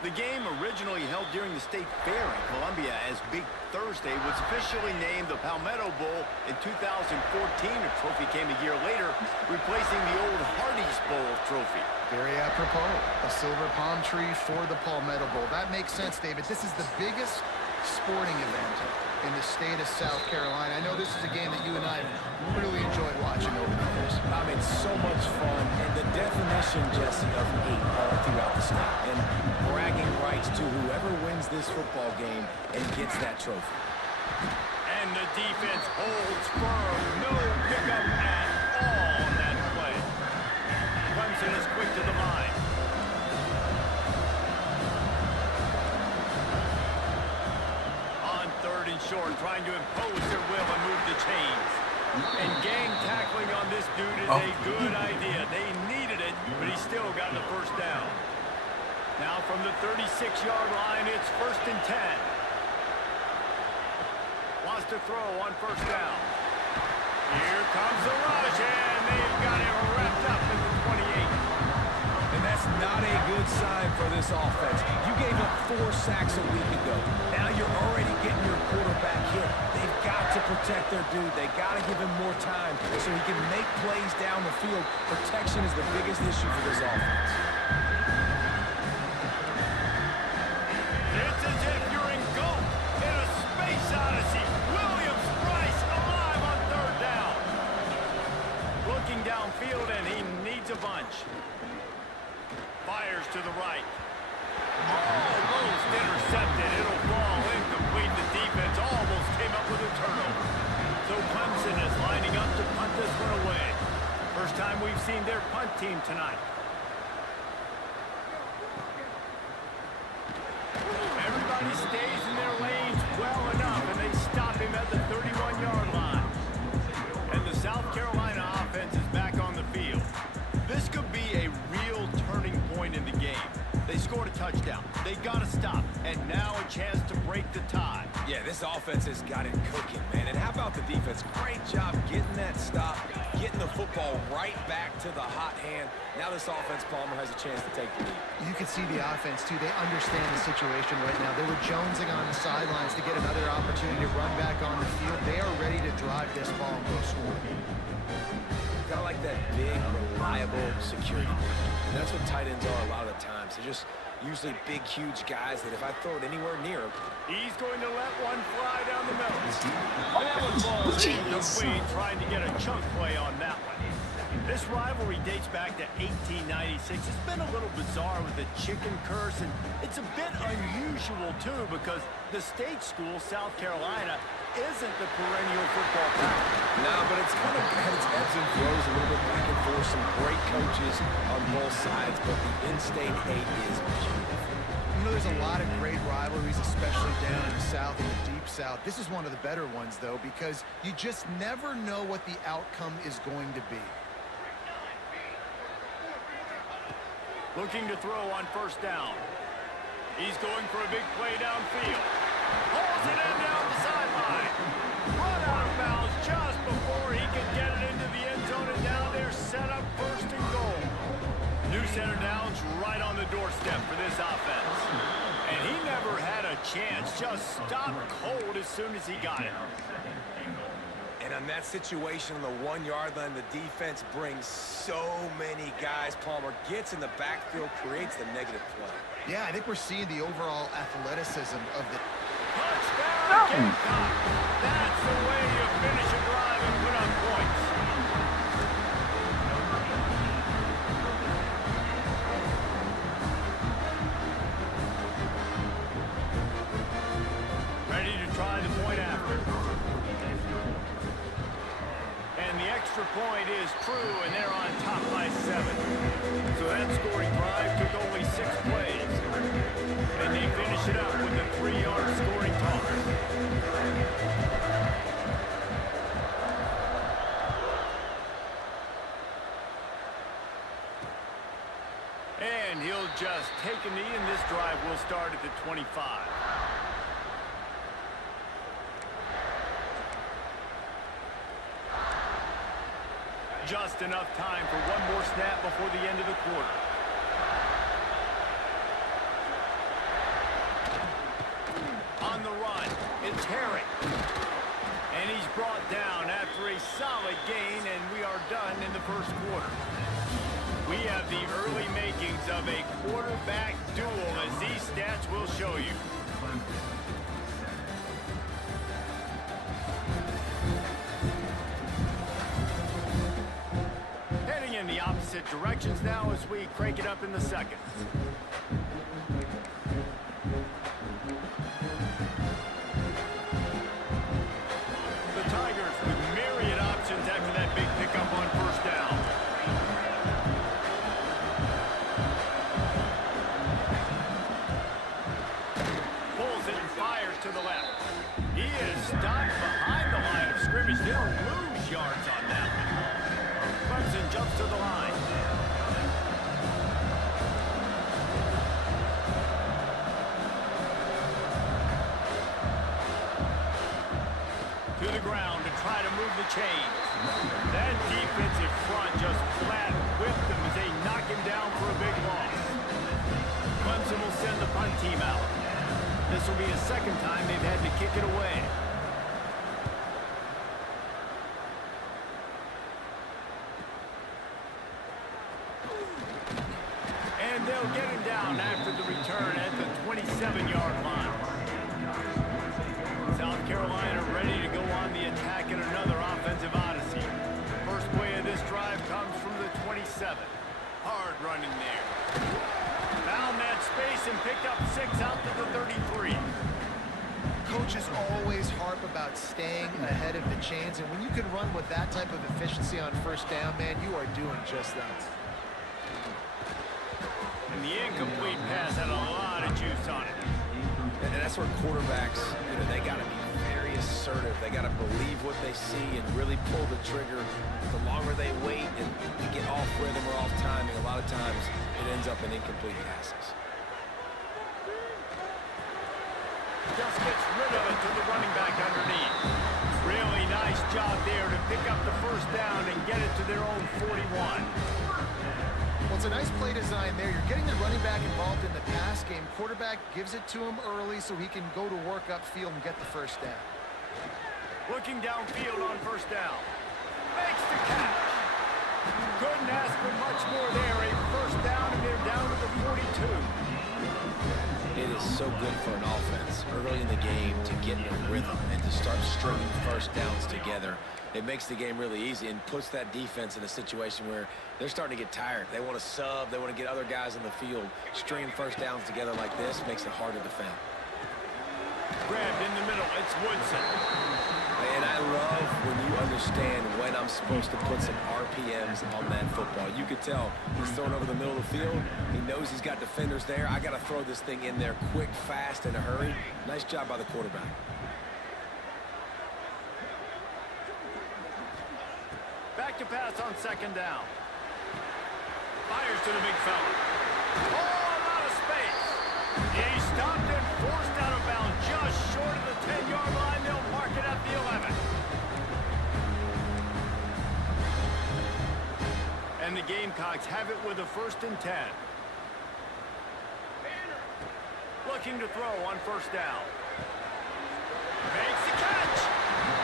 The game, originally held during the State Fair in Columbia as Big Thursday, was officially named the Palmetto Bowl in 2014. The trophy came a year later, replacing the old Hardee's Bowl trophy. Very apropos. A silver palm tree for the Palmetto Bowl. That makes sense, David. This is the biggest sporting event in the state of South Carolina. I know this is a game that you and I have really enjoyed watching over the years. I mean, so much fun, and the definition, Jesse, of 8 all throughout the state. And bragging rights to whoever wins this football game and gets that trophy. And the defense holds firm. No pickup at all on that play. Clemson is quick to the line. On 3rd and short, trying to impose their will and move the chains. And gang tackling on this dude is a good idea. They needed it, but he still got the first down. Now from the 36-yard line, it's 1st and 10. Wants to throw on 1st down. Here comes the rush, and they've got it wrapped up in the 28. And that's not a good sign for this offense. You gave up 4 sacks a week ago. Now you're already getting your quarterback hit. They've got to protect their dude. They got to give him more time so he can make plays down the field. Protection is the biggest issue for this offense. It's as if you're engulfed in a space odyssey. Williams-Brice alive on 3rd down. Looking downfield, and he needs a bunch. Fires to the right. Almost intercepted. It'll fall incomplete. The defense almost came up with a turnover. So Clemson is lining up to punt this one away. First time we've seen their punt team tonight. Everybody stays in their lanes well enough, and they stop him at the 31-yard line. And the South Carolina offense is back on the field. This could be a real turning point in the game. They scored a touchdown. They got to stop. And now a chance to break the tie. Yeah, this offense has got it cooking, man. And how about the defense? Great job getting that stop, getting the football right back to the hot hand. Now this offense, Palmer, has a chance to take the lead. You can see the offense, too. They understand the situation right now. They were jonesing on the sidelines to get another opportunity to run back on the field. They are ready to drive this ball and go score. Kind of like that big, reliable security blanket. And that's what tight ends are a lot of the times. They're just usually big, huge guys that if I throw it anywhere near them, He's going to let one fly down the middle. That one falls incomplete, trying to get a chunk play on that one. This rivalry dates back to 1896. It's been a little bizarre with the chicken curse, and it's a bit unusual, too, because the state school, South Carolina, isn't the perennial football power. no, but it's kind of had its ebbs and flows a little bit back and forth. Some great coaches on both sides, but the in-state hate is beautiful. You know, there's a lot of great rivalries, especially down in the South and the Deep South. This is one of the better ones, though, because you just never know what the outcome is going to be. Looking to throw on 1st down. He's going for a big play downfield. Pulls it in down the sideline. Run out of bounds just before he can get it into the end zone, and now they're set up 1st and goal. New center downs right on the doorstep for this offense. And he never had a chance. Just stopped cold as soon as he got it. And on that situation on the 1-yard line, the defense brings so many guys. Palmer gets in the backfield, creates the negative play. Yeah, I think we're seeing the overall athleticism of the... Touchdown, Gamecock. That's the way you finish a drive and put up points. Ready to try the point after. And the extra point is true, and they're on top by 7. So that scoring drive took only 6 plays. And they finish it up with a 3-yard scoring toss. And he'll just take a knee, and this drive will start at the 25. Just enough time for one more snap before the end of the quarter. On the run, it's Herring. And he's brought down after a solid gain, and we are done in the first quarter. We have the early makings of a quarterback duel, as these stats will show you. Heading in the opposite directions now as we crank it up in the second. The Tigers with myriad options after that big pickup on first down. Pulls it and fires to the left. He is stopped behind the line of scrimmage. They'll lose yards on that one. Clemson jumps to the line. To the ground to try to move the chains. That defensive front just flat whipped them as they knock him down for a big loss. Clemson will send the punt team out. This will be the second time they've had to kick it away. And they'll get him down after the return at the 27-yard line. South Carolina ready to go on the attack in another offensive odyssey. First play of this drive comes from the 27. Hard running there. Found that space and picked up 6 out to the 33. Coaches always harp about staying ahead of the chains, and when you can run with that type of efficiency on first down, man, you are doing just that. And the incomplete pass had a lot of juice on it. And that's where quarterbacks, they got to be very assertive. They got to believe what they see and really pull the trigger. The longer they wait and they get off rhythm or off timing, a lot of times it ends up in incomplete passes. Just gets rid of it to the running back underneath. Really nice job there to pick up the first down and get it to their own 41. Well, it's a nice play design there. You're getting the running back involved in the pass game. Quarterback gives it to him early so he can go to work upfield and get the first down. Looking downfield on first down. Makes the catch. Couldn't ask for much more there. A first down, and they're down to the 42. It is so good for an offense early in the game to get in a rhythm and to start stringing first downs together. It makes the game really easy and puts that defense in a situation where they're starting to get tired. They want to sub. They want to get other guys in the field. Stringing first downs together like this makes it hard to defend. Grabbed in the middle. It's Woodson. And I love when you understand when I'm supposed to put some RPMs on that football. You could tell he's throwing over the middle of the field. He knows he's got defenders there. I got to throw this thing in there quick, fast, in a hurry. Nice job by the quarterback. Back to pass on second down. Fires to the big fella. Oh, a lot of space. He stopped and forced out of bounds just short of the 10-yard line. They'll mark it at the 11. And the Gamecocks have it with a 1st and 10. Looking to throw on first down. Makes the catch.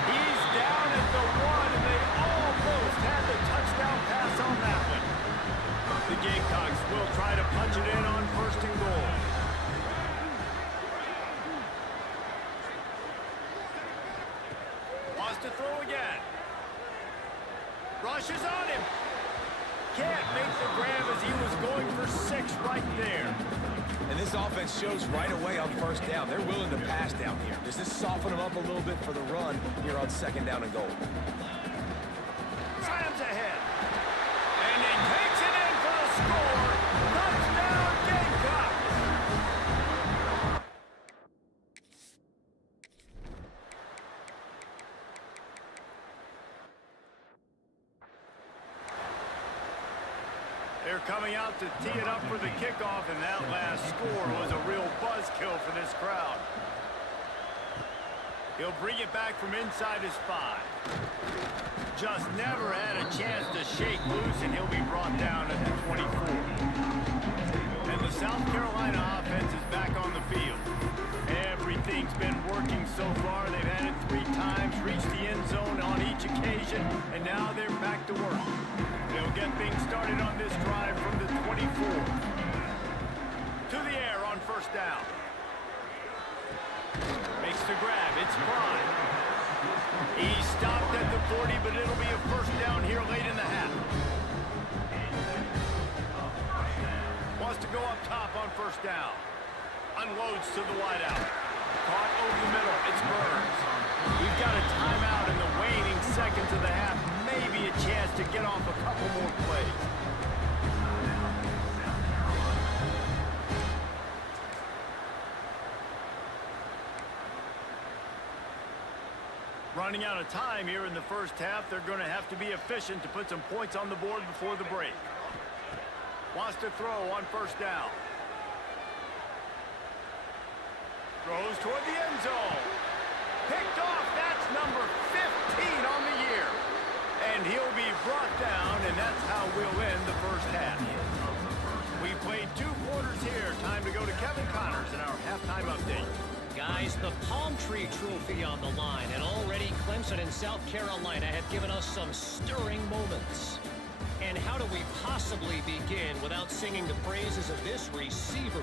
He's down at the 1, and they almost had the touchdown pass on that one. The Gamecocks will try to punch it in on 1st and goal. Wants to throw again. Rushes on him. Can't make the grab as he was going for 6 right there. And this offense shows right away on first down. They're willing to pass down here. Does this soften them up a little bit for the run here on 2nd down and goal? Slams ahead. And he takes it in for the score. Touchdown, Gamecocks. They're coming out to tee it up for the kickoff, and that last score was a real buzzkill for this crowd. He'll bring it back from inside his 5. Just never had a chance to shake loose, and he'll be brought down at the 24. And the South Carolina offense is back on the field. Everything's been completion, and now they're back to work. They'll get things started on this drive from the 24. To the air on first down. Makes the grab. It's Prime. He stopped at the 40, but it'll be a first down here late in the half. Wants to go up top on first down. Unloads to the wideout. Caught over the middle. It's Burns. We've got a timeout in the waning seconds of the half. Maybe a chance to get off a couple more plays. Running out of time here in the first half. They're going to have to be efficient to put some points on the board before the break. Wants to throw on first down. Throws toward the end zone. Picked off. That's number 15 on the year. And he'll be brought down, and that's how we'll end the first half. We played 2 quarters here. Time to go to Kevin Connors in our halftime update. Guys, the Palm Tree Trophy on the line, and already Clemson and South Carolina have given us some stirring moments. And how do we possibly begin without singing the praises of this receiver?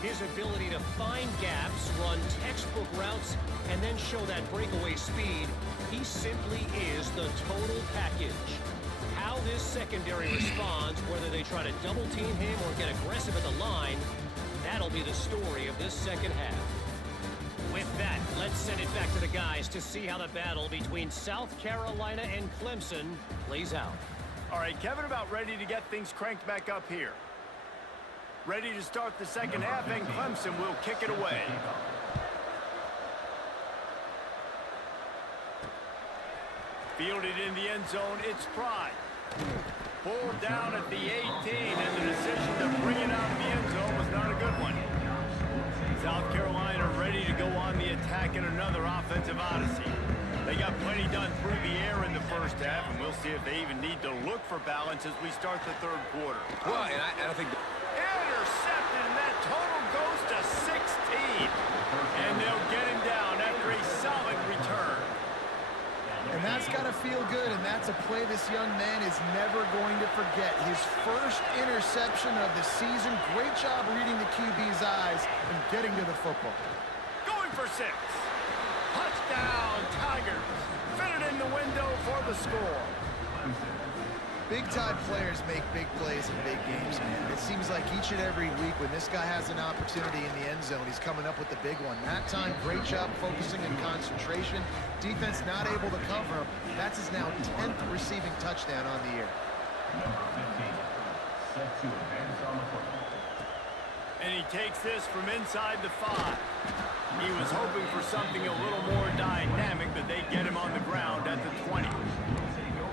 His ability to find gaps, run textbook routes, and then show that breakaway speed. He simply is the total package. How this secondary responds, whether they try to double team him or get aggressive at the line, that'll be the story of this second half. With that, let's send it back to the guys to see how the battle between South Carolina and Clemson plays out. All right, Kevin about ready to get things cranked back up here. Ready to start the second half, and Clemson will kick it away. Fielded in the end zone, it's Pride. Pulled down at the 18, and the decision to bring it out of the end zone was not a good one. South Carolina ready to go on the attack in another offensive odyssey. They got plenty done through the air in the first half, and we'll see if they even need to look for balance as we start the third quarter. Well, and I think... Intercepted, and that total goes to 16. And they'll get him down after a solid return. And that's got to feel good, and that's a play this young man is never going to forget. His first interception of the season. Great job reading the QB's eyes and getting to the football. Going for 6. Touchdown, Tigers. Fit it in the window for the score. Big-time players make big plays in big games, man. It seems like each and every week when this guy has an opportunity in the end zone, he's coming up with the big one. That time, great job focusing and concentration. Defense not able to cover him. That's his now 10th receiving touchdown on the year. Number 15, set to advance on the football. And he takes this from inside the 5. He was hoping for something a little more dynamic, but they get him on the ground at the 20.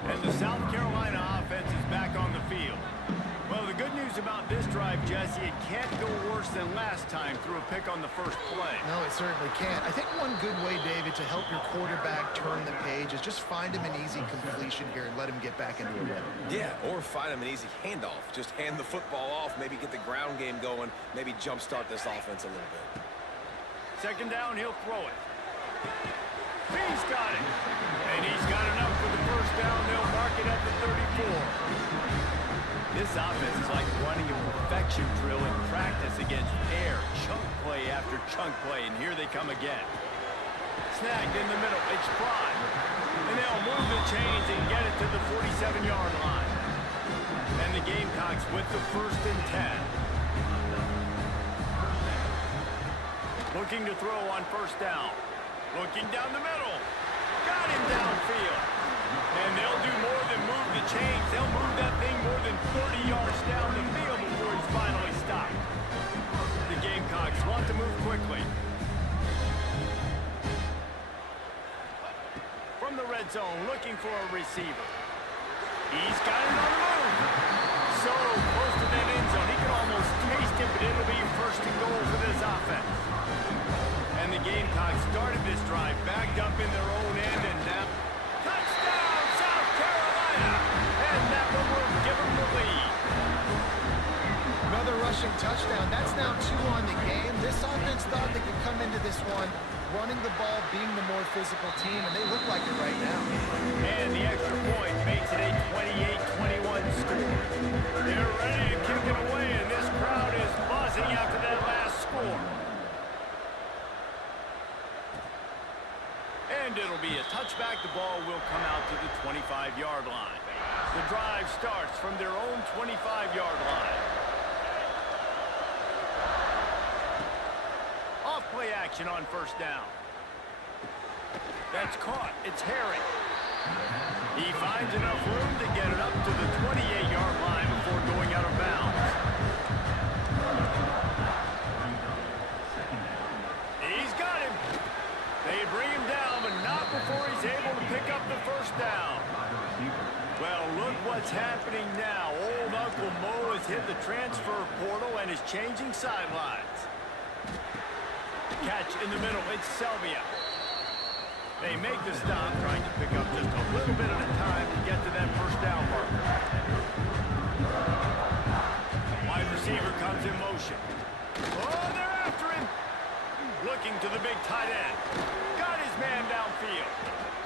And the South Carolina offense is back on the field. Well, the good news about this drive, Jesse, it can't go worse than last time through a pick on the first play. No, it certainly can't. I think one good way, David, to help your quarterback turn the page is just find him an easy completion here and let him get back into a rhythm. Yeah, or find him an easy handoff. Just hand the football off, maybe get the ground game going, maybe jumpstart this offense a little bit. Second down, he'll throw it. He's got it. And he's got enough for the first down. They'll mark it at the 34. This offense is like running a perfection drill in practice against air. Chunk play after chunk play, and here they come again. Snagged in the middle. It's Prime. And they'll move the chains and get it to the 47-yard line. And the Gamecocks with the 1st and 10. Looking to throw on first down. Looking down the middle. Got him downfield. And they'll do more than move the chains. They'll move that thing more than 40 yards down the field before he's finally stopped. The Gamecocks want to move quickly. From the red zone, looking for a receiver. He's got it on the move. So close to that end zone. He can almost taste it, but it'll be first and goal for this offense. And the Gamecocks started this drive backed up in their own end, and now touchdown, South Carolina! And that one will give them the lead. Another rushing touchdown. That's now 2 on the game. This offense thought they could come into this one running the ball, being the more physical team, and they look like it right now. And the extra point makes it a 28-21 score. They're ready to kick it away, and this crowd is buzzing after that last score. And it'll be a touchback. The ball will come out to the 25-yard line. The drive starts from their own 25-yard line. Off-play action on first down. That's caught. It's Herring. He finds enough room to get it up to the 28-yard line before going out of bounds. He's got him. They bring him down, but not before he's able to pick up the first down. Well, look what's happening now. Old Uncle Mo has hit the transfer portal and is changing sidelines. Catch in the middle. It's Selvia. They make the stop, trying to pick up just a little bit at a time to get to that first down marker. Wide receiver comes in motion. Oh, they're after him. Looking to the big tight end. Got his man downfield.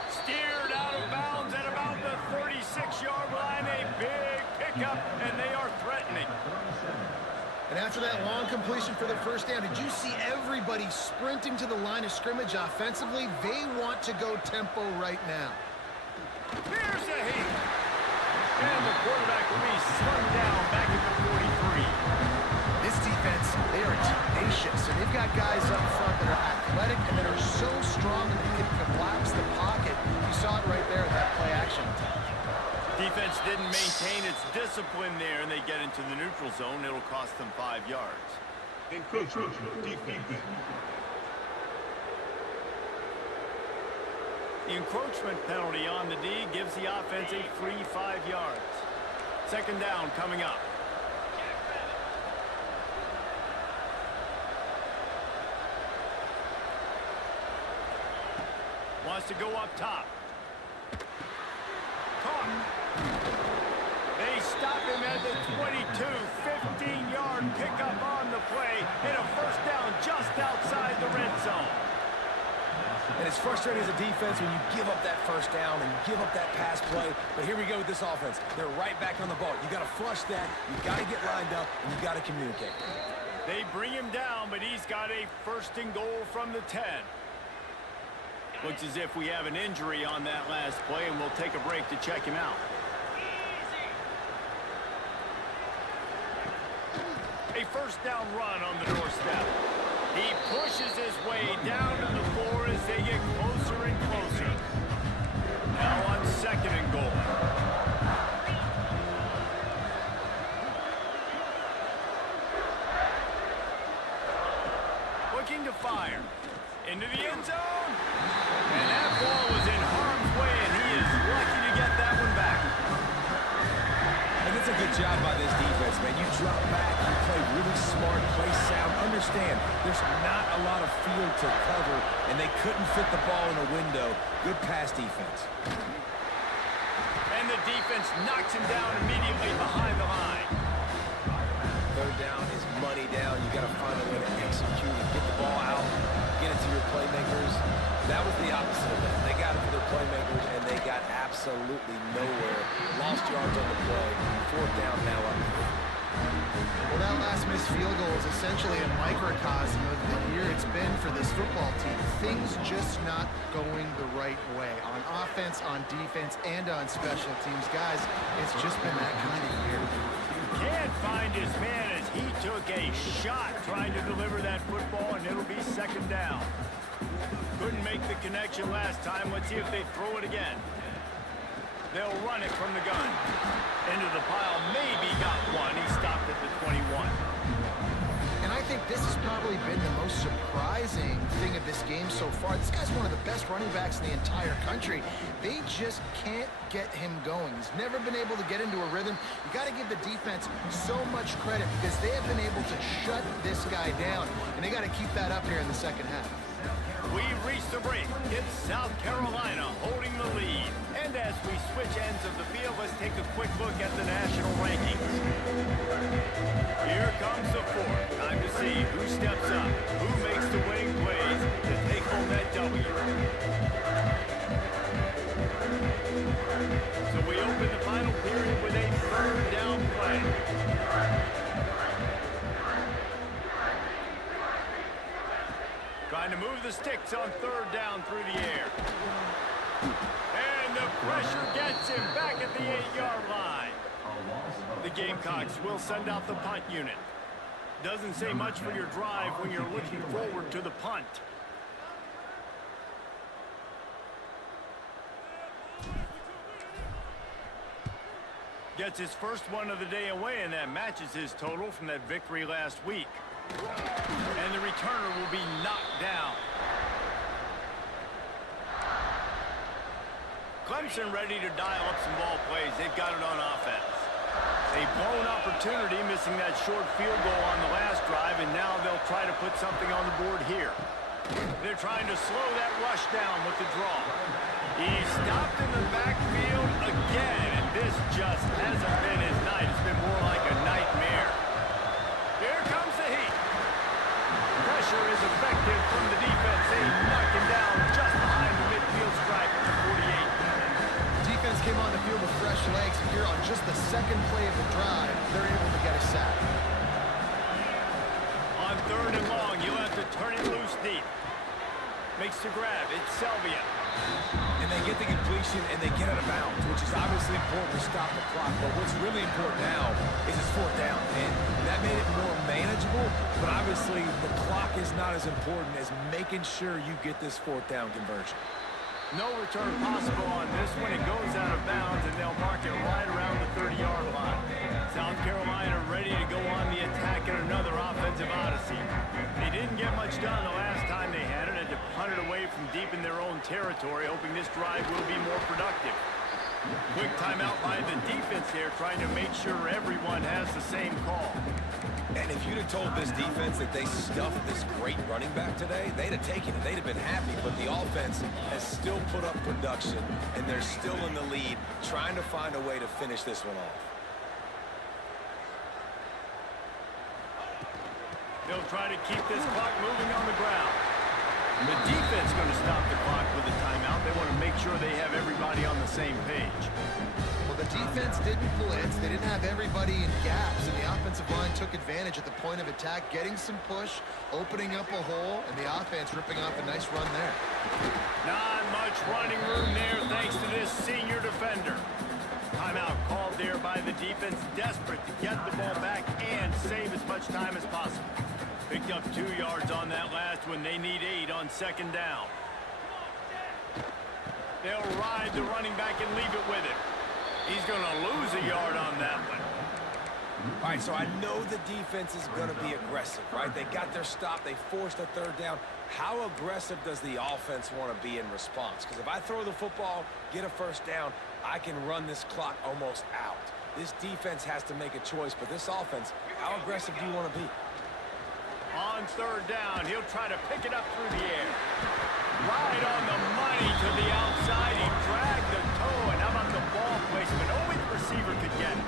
Steered out of bounds at about the 36-yard line. A big pickup, and they are threatening. And after that long completion for the first down, did you see everybody sprinting to the line of scrimmage offensively? They want to go tempo right now. Here's a heat. And the quarterback will be slung down back at the 43. This defense, they are tenacious, and they've got guys up front that are athletic and that are so strong that they can collapse the pocket. You saw it right there at that play action. Defense didn't maintain its discipline there, and they get into the neutral zone. It'll cost them 5 yards. Encroachment defense. The encroachment penalty on the D gives the offense a free 5 yards. Second down coming up. Wants to go up top. Caught. They stop him at the 22, 15-yard pickup on the play, and a first down just outside the red zone. And it's frustrating as a defense when you give up that first down and you give up that pass play. But here we go with this offense. They're right back on the ball. You got to flush that. You got to get lined up, and you got to communicate. They bring him down, but he's got a first and goal from the 10. Looks as if we have an injury on that last play, and we'll take a break to check him out. A first down run on the doorstep. He pushes his way down to the floor as they get closer and closer. Now on second and goal. Looking to fire. Into the end zone. And that ball was in harm's way, and he is lucky to get that one back. And it's a good job by this defense, man. You drop back, you play really smart, play sound. Understand, there's not a lot of field to cover, and they couldn't fit the ball in a window. Good pass defense. And the defense knocks him down immediately behind the line. Third down is money down. You got to find a way to execute and get the ball out, get it to your playmakers. That was the opposite of that. They got it to their playmakers, and they got absolutely nowhere. Lost yards on the play. Fourth down now up. Well, that last missed field goal is essentially a microcosm of the year it's been for this football team. Things just not going the right way on offense, on defense, and on special teams. Guys, it's just been that kind of year. Can't find his man as he took a shot trying to deliver that football, and it'll be second down. Couldn't make the connection last time. Let's see if they throw it again. They'll run it from the gun. Into the pile, maybe got one. He stopped at the 21. And I think this has probably been the most surprising thing of this game so far. This guy's one of the best running backs in the entire country. They just can't get him going. He's never been able to get into a rhythm. You got to give the defense so much credit because they have been able to shut this guy down, and they got to keep that up here in the second half. We've reached the break. It's South Carolina holding the lead. And as we switch ends of the field, let's take a quick look at the national rankings. Here comes the fourth. Time to see who steps up, who makes the winning plays to take home that Trying to move the sticks on third down through the air. And the pressure gets him back at the 8-yard line. The Gamecocks will send out the punt unit. Doesn't say much for your drive when you're looking forward to the punt. Gets his first one of the day away, and that matches his total from that victory last week. And the returner will be knocked down. Clemson ready to dial up some ball plays. They've got it on offense. A blown opportunity, missing that short field goal on the last drive, and now they'll try to put something on the board here. They're trying to slow that rush down with the draw. He's stopped in the backfield again, and this just hasn't been his night. It's been more like a nightmare. Here comes the heat. Pressure is effective from the defense. They knock him down just behind the midfield stripe at the 48. Defense came on the field with fresh legs, and here on just the second play of the drive, they're able to get a sack. On third and long, you'll have to turn it loose deep. Makes the grab. It's Selvia. And they get the completion and they get out of bounds, which is obviously important to stop the clock. But what's really important now is it's fourth down. And that made it more manageable, but obviously the clock is not as important as making sure you get this fourth down conversion. No return possible on this one. It goes out of bounds, and they'll mark it right around the 30-yard line. South Carolina ready to go on the attack in another offensive odyssey. They didn't get much done the last time they had it, and to punt it away from deep in their own territory, hoping this drive will be more productive. Quick timeout by the defense there, trying to make sure everyone has the same call. And if you'd have told this defense that they stuffed this great running back today, they'd have taken it. They'd have been happy. But the offense has still put up production, and they're still in the lead, trying to find a way to finish this one off. They'll try to keep this clock moving on the ground. The defense going to stop the clock with a timeout. They want to make sure they have everybody on the same page. Well, the defense didn't blitz. They didn't have everybody in gaps, and the offensive line took advantage at the point of attack, getting some push, opening up a hole, and the offense ripping off a nice run there. Not much running room there thanks to this senior defender. Timeout called there by the defense, desperate to get the ball back and save as much time as possible. Picked up 2 yards on that last one. They need 8 on second down. They'll ride the running back and leave it with him. He's going to lose a yard on that one. All right, so I know the defense is going to be aggressive, right? They got their stop. They forced a third down. How aggressive does the offense want to be in response? Because if I throw the football, get a first down, I can run this clock almost out. This defense has to make a choice, but this offense, how aggressive do you want to be? On third down, he'll try to pick it up through the air. Right on the money to the outside. He dragged the toe, and how about the ball placement? Only the receiver could get it.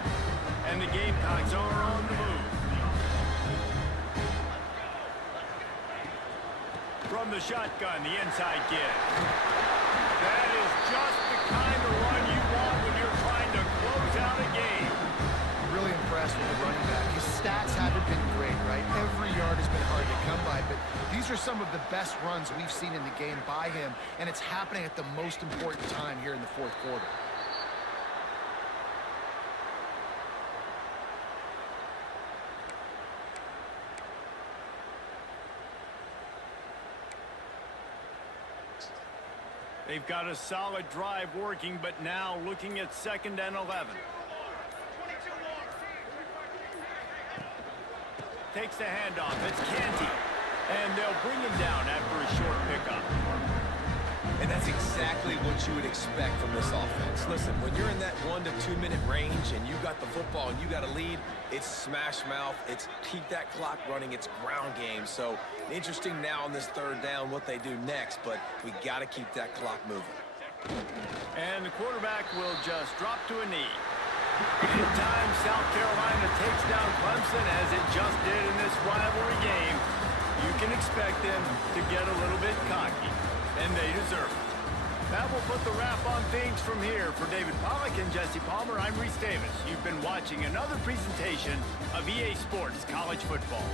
And the Gamecocks are on the move. From the shotgun, the inside give. That is just the kind of run you want when you're trying to close out a game. Really impressed with the running back. His stats haven't been great, right? Every yard has been hard to come by, but these are some of the best runs we've seen in the game by him, and it's happening at the most important time here in the fourth quarter. They've got a solid drive working, but now looking at 2nd and 11. Takes the handoff. It's Canty. And they'll bring him down after a short pickup. And that's exactly what you would expect from this offense. Listen, when you're in that 1 to 2 minute range and you got the football and you got a lead, it's smash mouth, it's keep that clock running, it's ground game. So interesting now on this third down what they do next, but we got to keep that clock moving. And the quarterback will just drop to a knee. In time, South Carolina takes down Clemson as it just did in this rivalry game. You can expect them to get a little bit cocky, and they deserve it. That will put the wrap on things from here. For David Pollack and Jesse Palmer, I'm Reese Davis. You've been watching another presentation of EA Sports College Football.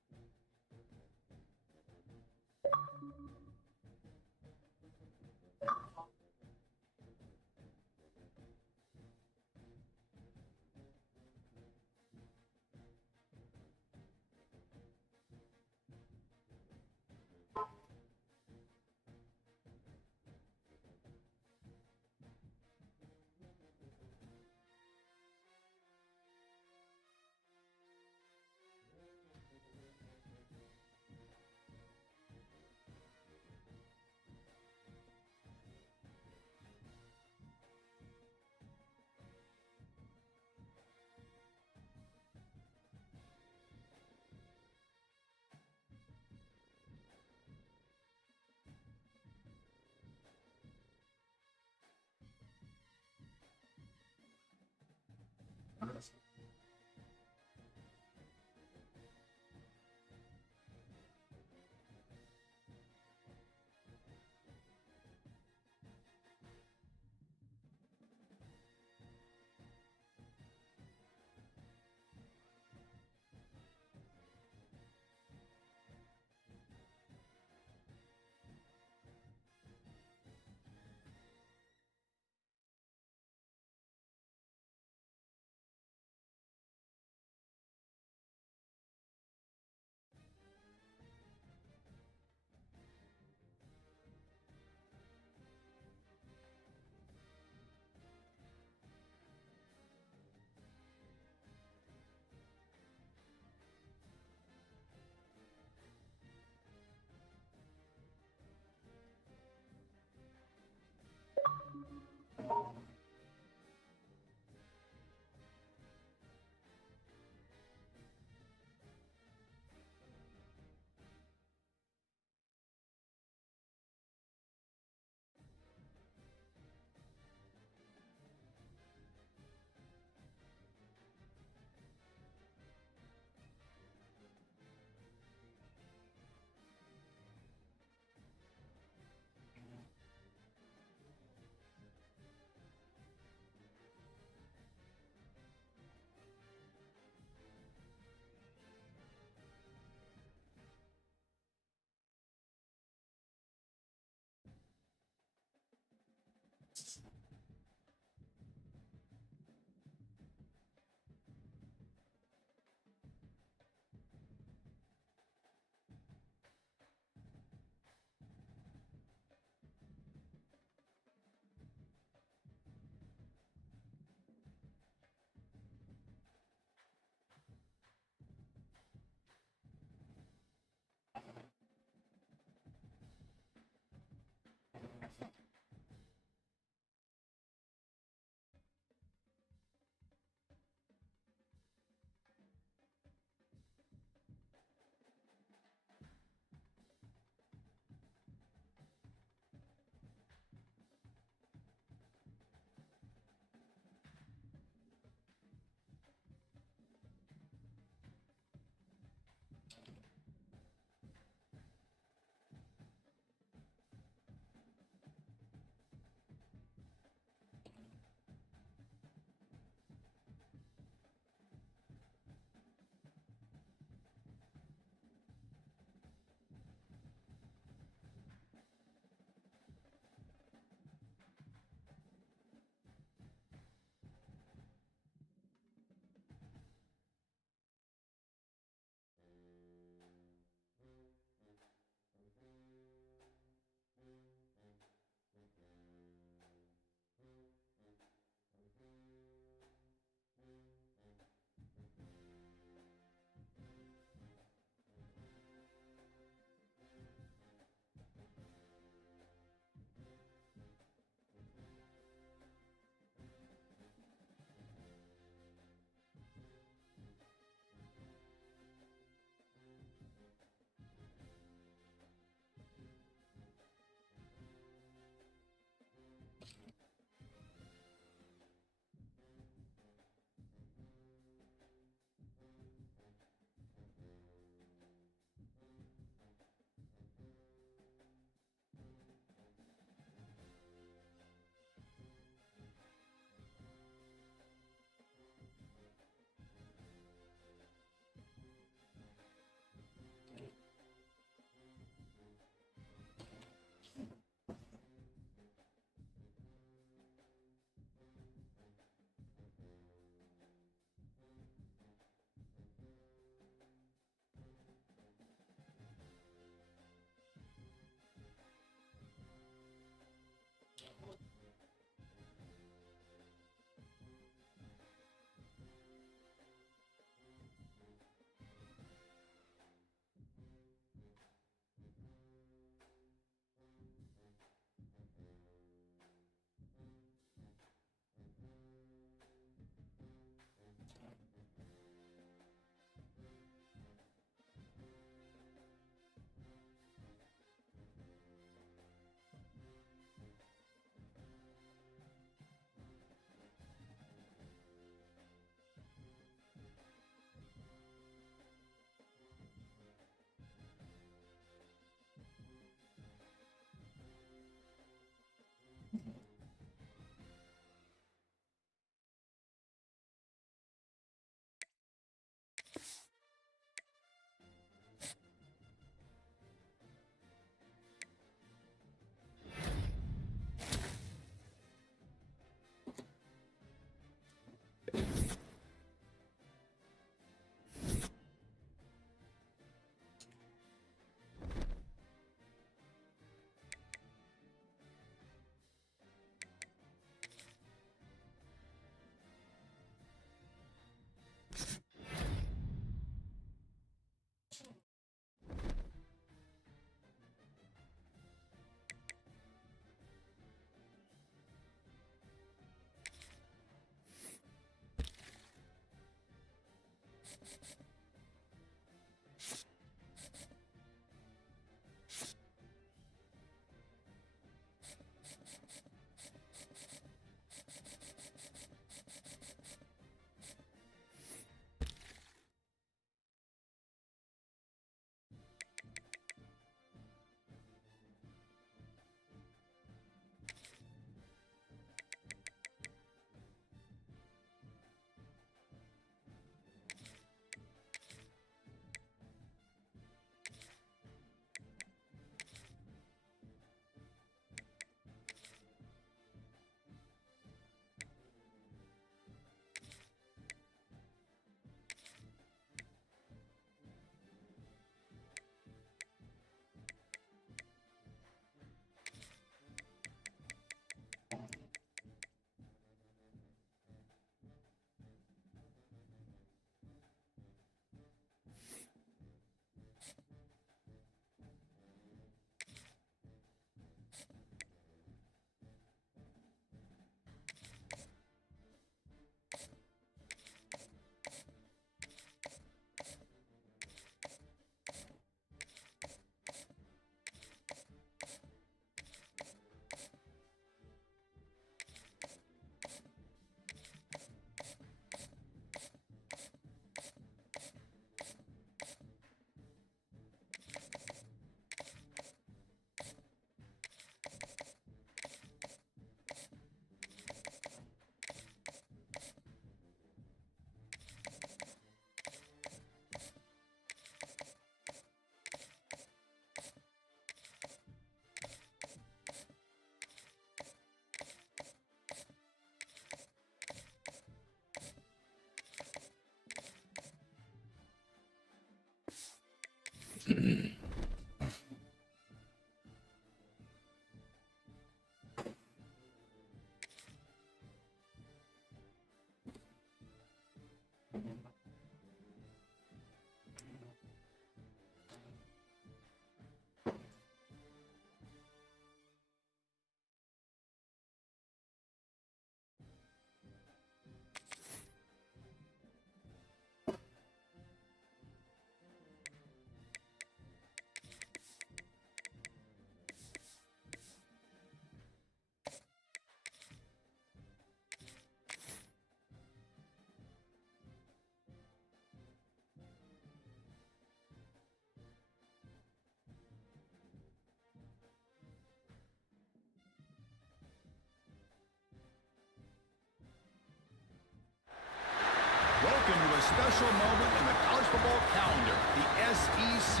Welcome to a special moment in the college football calendar, the SEC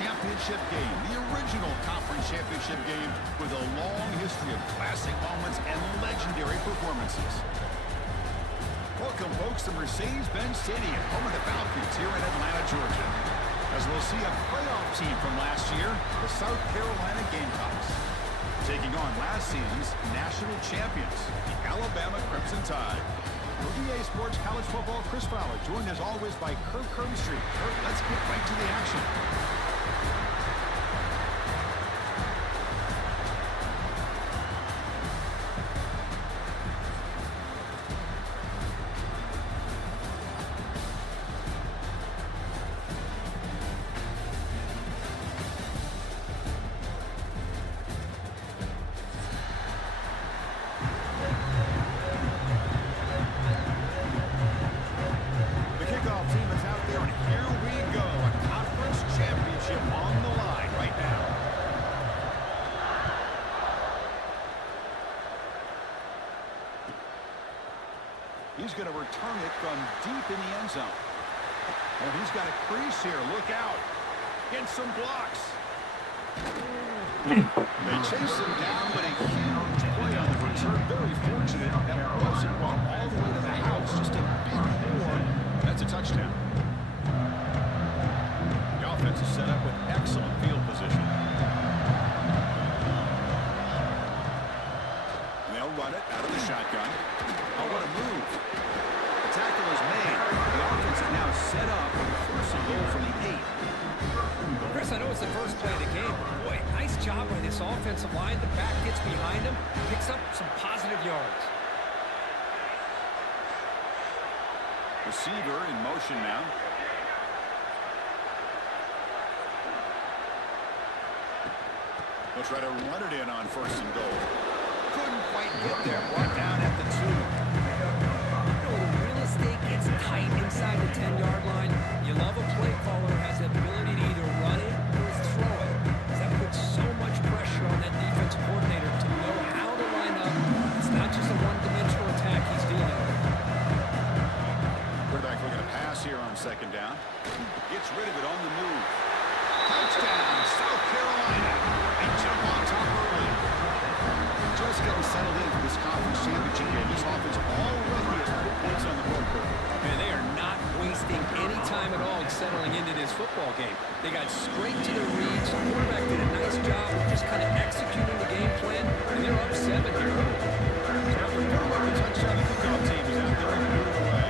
Championship Game, the original conference championship game with a long history of classic moments and legendary performances. Welcome, folks, to Mercedes-Benz Stadium, home of the Falcons here in Atlanta, Georgia. As we'll see a playoff team from last year, the South Carolina Gamecocks, taking on last season's national champions, the Alabama Crimson Tide. For EA Sports College Football, Chris Fowler, joined as always by Kirk Herbstreit. Kirk, let's get right to the action. He's going to return it from deep in the end zone. And he's got a crease here. Look out. Get some blocks. They chase him down, but a huge play on the return. Very fortunate that wasn't run all the way to the house. Just a bit more. That's a touchdown. The offense is set up with excellent field position. And they'll run it out of the shotgun. Oh, what a move. The tackle is made. The offense is now set up with a first and goal from the 8. Chris, I know it's the first play of the game. Boy, nice job by this offensive line. The back gets behind him, picks up some positive yards. Receiver in motion now. They'll try to run it in on first and goal. Couldn't quite get there. Brought down at the 2. Real estate gets tight inside the 10-yard line. You love a play caller who has the ability to either run it or throw it. That puts so much pressure on that defensive coordinator to know how to line up. It's not just a one-dimensional attack he's dealing with. Quarterback looking to pass here on second down. Gets rid of it on the move. Touchdown, South Carolina. They jump on top early. Just getting settled in for this conference championship game. This offense already has put points on the board. Man, they are not wasting any time at all in settling into this football game. They got straight to the reads. The quarterback did a nice job of just kind of executing the game plan, and they're up 7 here. So after picking up the touchdown, the kickoff team is out there and moving away.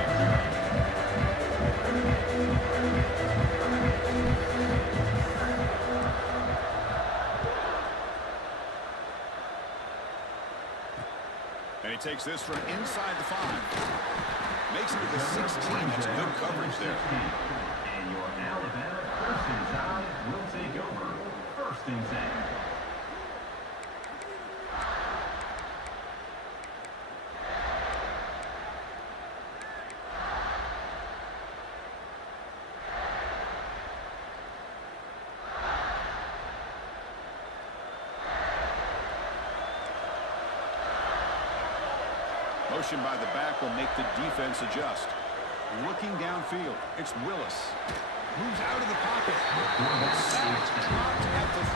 And he takes this from inside the 5. Makes it to the 16. That's good coverage there. And your Alabama Crimson Tide will take over first and 10. Motion by the back will make the defense adjust. Looking downfield, it's Willis. Moves out of the pocket. Sacked, dropped at the 3.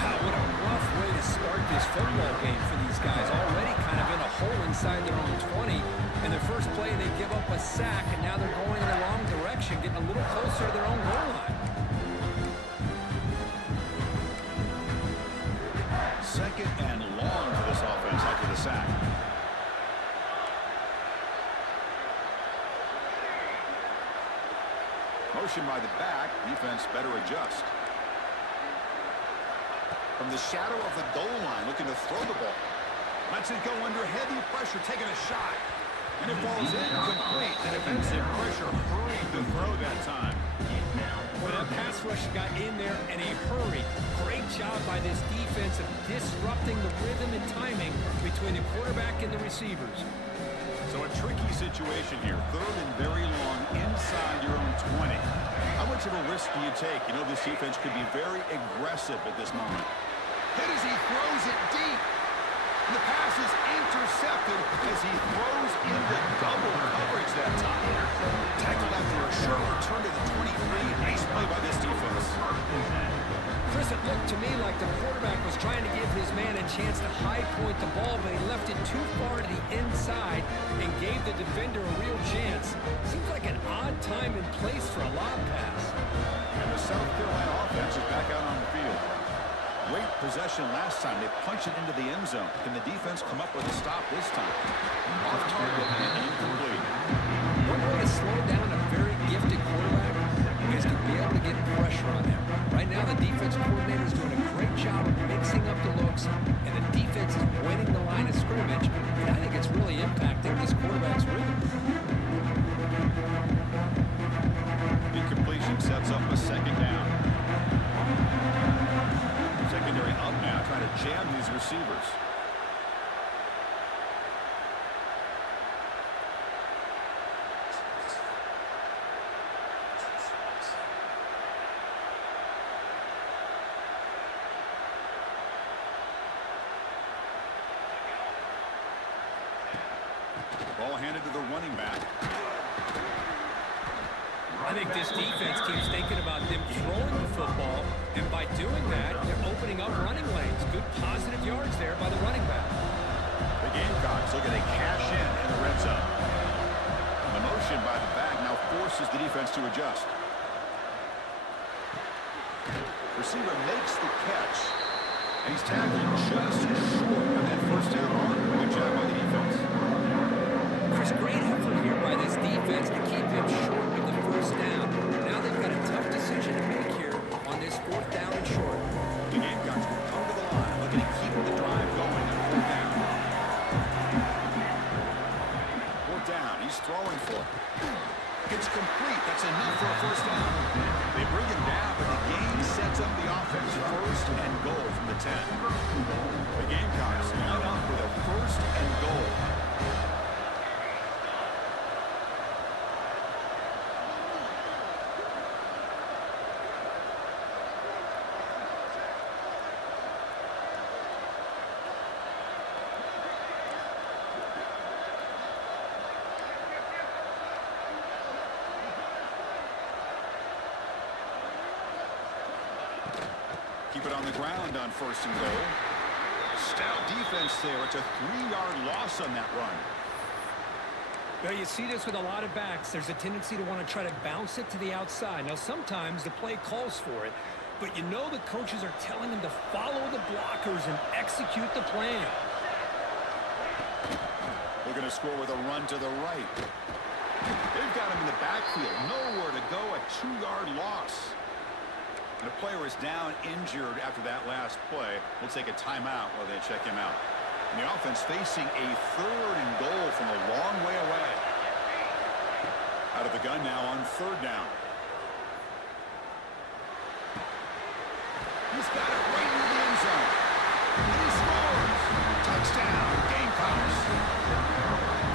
Wow, what a rough way to start this football game for these guys. Already kind of in a hole inside their own 20. In their first play, they give up a sack, and now they're going in the wrong direction, getting a little closer to their own goal line. Motion by the back. Defense better adjust. From the shadow of the goal line, looking to throw the ball. Lets it go under heavy pressure, taking a shot. And it falls in complete. The defensive pressure hurried to throw that time. Well, that pass rush got in there in a hurry. Great job by this defense of disrupting the rhythm and timing between the quarterback and the receivers. So a tricky situation here. Third and very long inside your own 20. How much of a risk do you take? You know this defense could be very aggressive at this moment. Hit as he throws it deep. And the pass is intercepted as he throws into double coverage that time. Tackled after a short return to the 23. Nice play by this defense. Chris, it looked to me like the quarterback was trying to give his man a chance to high point the ball, but he left it too far to the inside and gave the defender a real chance. Seems like an odd time and place for a lob pass. And the South Carolina offense is back out on the field. Great possession last time. They punch it into the end zone. Can the defense come up with a stop this time? Off target and incomplete. One way to slow down a very gifted quarterback is to be able to get pressure on them. Right now, the defense coordinator is doing a great job of mixing up the looks, and the defense is winning the line of scrimmage, and I think it's really impacting this quarterback's rhythm. Incompletion sets up a second down. Secondary up now, trying to jam these receivers. Ball handed to the running back. I think this defense keeps thinking about them throwing the football, and by doing that, they're opening up running lanes. Good positive yards there by the running back. The Gamecocks looking to cash in the red zone. The motion by the back now forces the defense to adjust. Receiver makes the catch, and he's tackled just short of that first down mark. Good job by the defense. Chris, great effort here by this defense to keep him short of the first down. Now they've got a tough decision to make here on this fourth down and short. The Gamecocks will come to the line, looking to keep the drive going on fourth down. Fourth down, he's throwing for it. It's complete. That's enough for a first down. They bring him down, but the game sets up the offense. First and goal from the 10. The Gamecocks line up with a first and goal. Keep it on the ground on first and goal. Stout defense there. It's a 3-yard loss on that run. Well, you see this with a lot of backs. There's a tendency to want to try to bounce it to the outside. Now, sometimes the play calls for it, but you know the coaches are telling them to follow the blockers and execute the plan. Looking to score with a run to the right. They've got him in the backfield. Nowhere to go. A 2-yard loss. And the player is down injured after that last play. We'll take a timeout while they check him out. And the offense facing a third and goal from a long way away. Out of the gun now on third down. He's got it right near the end zone. And he scores. Touchdown, Gamecocks.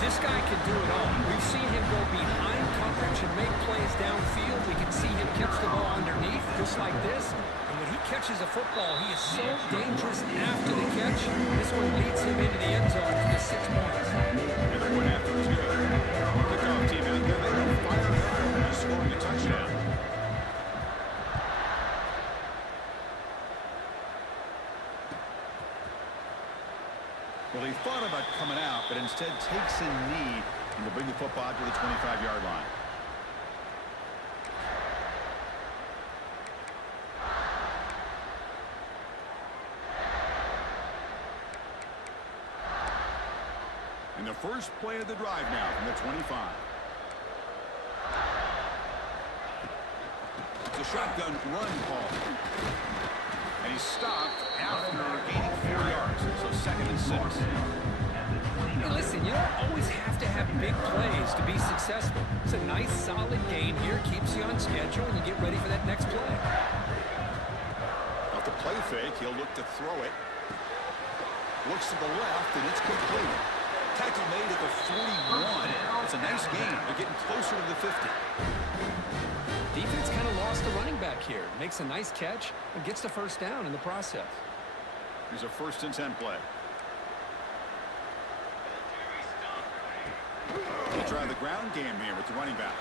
This guy can do it all. We've seen him go behind coverage and make plays downfield. We can see him catch the ball underneath, just like this. And when he catches a football, he is so dangerous after the catch. This one leads him into the end zone for the 6 points. And they're going after his good. Kickoff team out there. They are fired up. He's scoring a touchdown. Well, he thought about coming out, but instead takes a knee and will bring the football to the 25-yard line. And the first play of the drive now from the 25. shotgun run call. And he's stopped after gaining 4 yards. So 2nd and 6. Hey, listen, you don't always have to have big plays to be successful. It's a nice, solid gain here. Keeps you on schedule, and you get ready for that next play. Off the play fake, he'll look to throw it. Looks to the left, and it's complete. Tackle made at the 41. It's a nice gain. They're getting closer to the 50. Defense kind of lost the running back here. Makes a nice catch and gets the first down in the process. Here's a 1st and 10 play. He'll try the ground game here with the running back.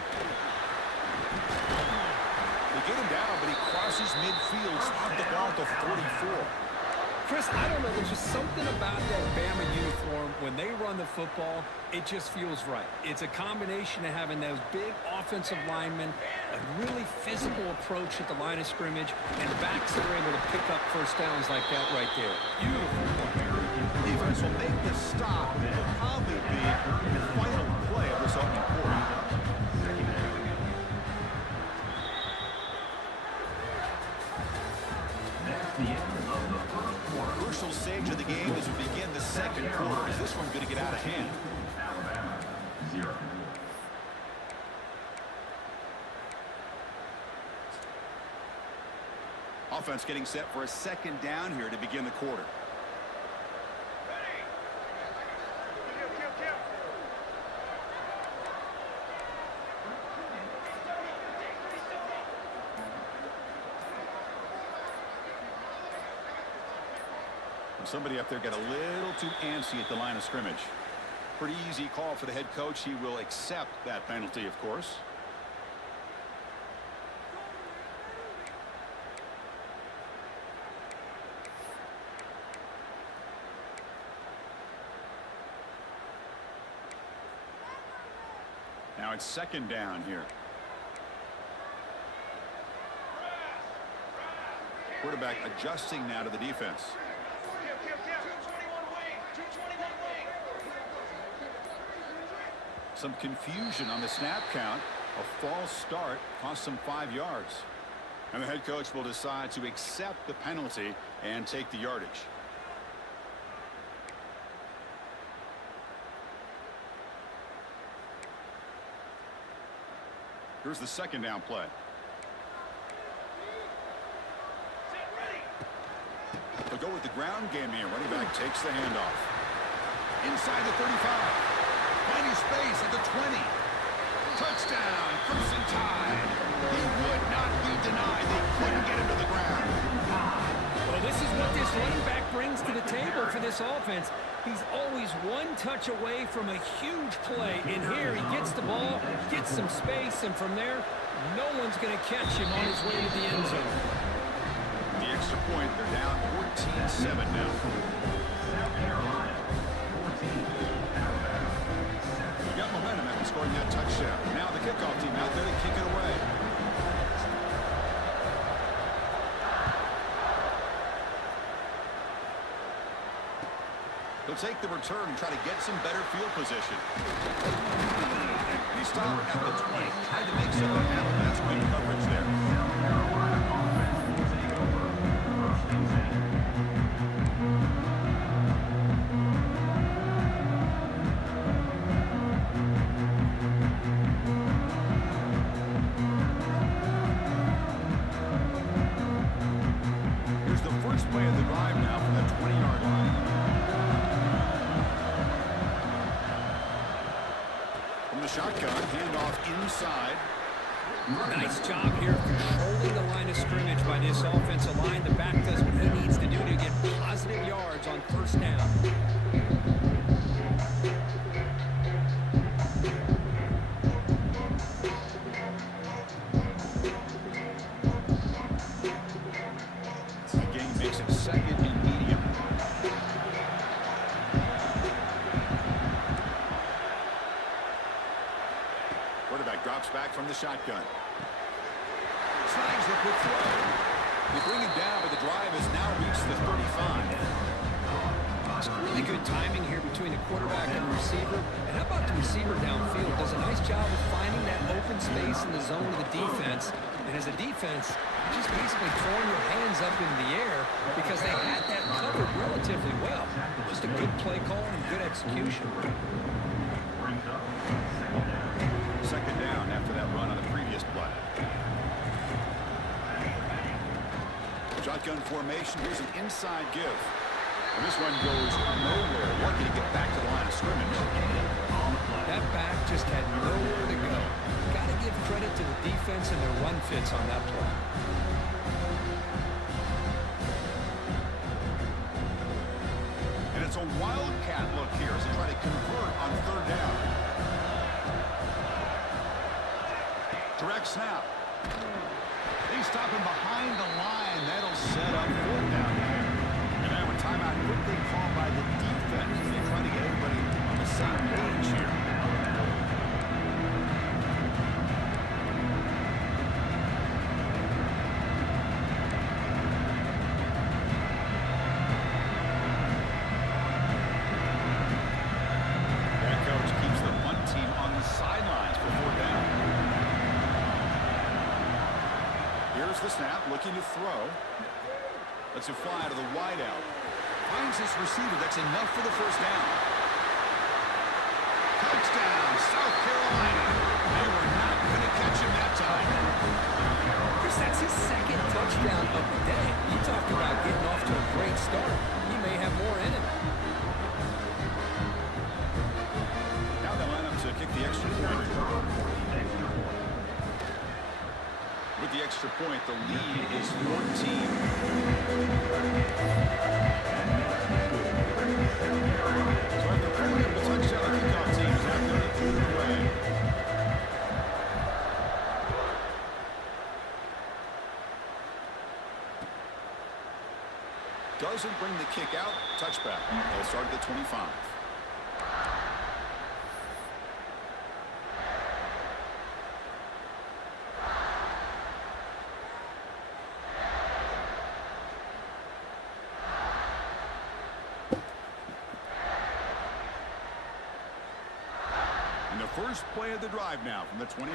They get him down, but he crosses midfield, stopped the ball at the 44. Chris, I don't know. There's just something about that Bama uniform. When they run the football, it just feels right. It's a combination of having those big offensive linemen, a really physical approach at the line of scrimmage, and backs that are able to pick up first downs like that right there. Beautiful play. Defense will make the stop. It'll probably be the final play of this opening quarter. Crucial stage of the game as we begin the 2nd quarter. Is this one going to get out of hand? Alabama, 0. Offense getting set for a 2nd down here to begin the quarter. Somebody up there got a little too antsy at the line of scrimmage. Pretty easy call for the head coach. He will accept that penalty, of course. Now it's 2nd down here. Quarterback adjusting now to the defense. Some confusion on the snap count. A false start cost them 5 yards. And the head coach will decide to accept the penalty and take the yardage. Here's the 2nd down play. They'll go with the ground game here. Running back takes the handoff. Inside the 35. Finding space at the 20. Touchdown, Crimson Tide. He would not be denied. They couldn't get him to the ground. Well, this is what this running back brings to the table for this offense. He's always one touch away from a huge play. And here he gets the ball, gets some space, and from there, no one's going to catch him on his way to the end zone. The extra point, they're down 14-7 now. South Carolina, 14. Alabama, 7. Got momentum after scoring that touchdown. Now the kickoff team out there to kick it away. He'll take the return and try to get some better field position. He stopped at the 20. Tried to make something happen. That's good coverage there. South Carolina offense will take over. 1st and 10. Here's the first play of the drive now from the 20-yard line. From the shotgun, handoff inside. Nice job here controlling the line of scrimmage by this offensive line. The back does what he needs to do to get positive yards on 1st down. The game makes it 2nd and medium. Quarterback drops back from the shotgun. Snags the quick throw. They bring him down, but the drive has now reached the 35. It's really good timing here between the quarterback and the receiver. And how about the receiver downfield? Does a nice job of finding that open space in the zone of the defense And as a defense, you're just basically throwing your hands up in the air because they had that covered relatively well. Just a good play call and good execution. Second down after that run on the previous play. Shotgun formation. Here's an inside give. And this one goes nowhere. Lucky to get back to the line of scrimmage. That back just had nowhere to go. Got to give credit to the defense and their run fits on that play. And it's a wildcat look here as they try to convert on third down. Direct snap. They stop him behind the line. That'll set up fourth down here. And now a timeout quickly called by the defense as they try to get everybody on the same page here. That coach keeps the punt team on the sidelines for fourth down. Here's the snap, looking to throw. Lets it fly to the wideout. Finds his receiver. That's enough for the first down. Touchdown, South Carolina. They were not going to catch him that time. Chris, that's his second touchdown of the day. You talked about getting off to a great start. He may have more in him. Now they line up to kick the extra point. With the extra point, the lead is 14. So after pulling up the touchdown, the kickoff team is out there to put it away. Doesn't bring the kick out. Touchback. They'll start at the 25. And the first play of the drive now from the 25.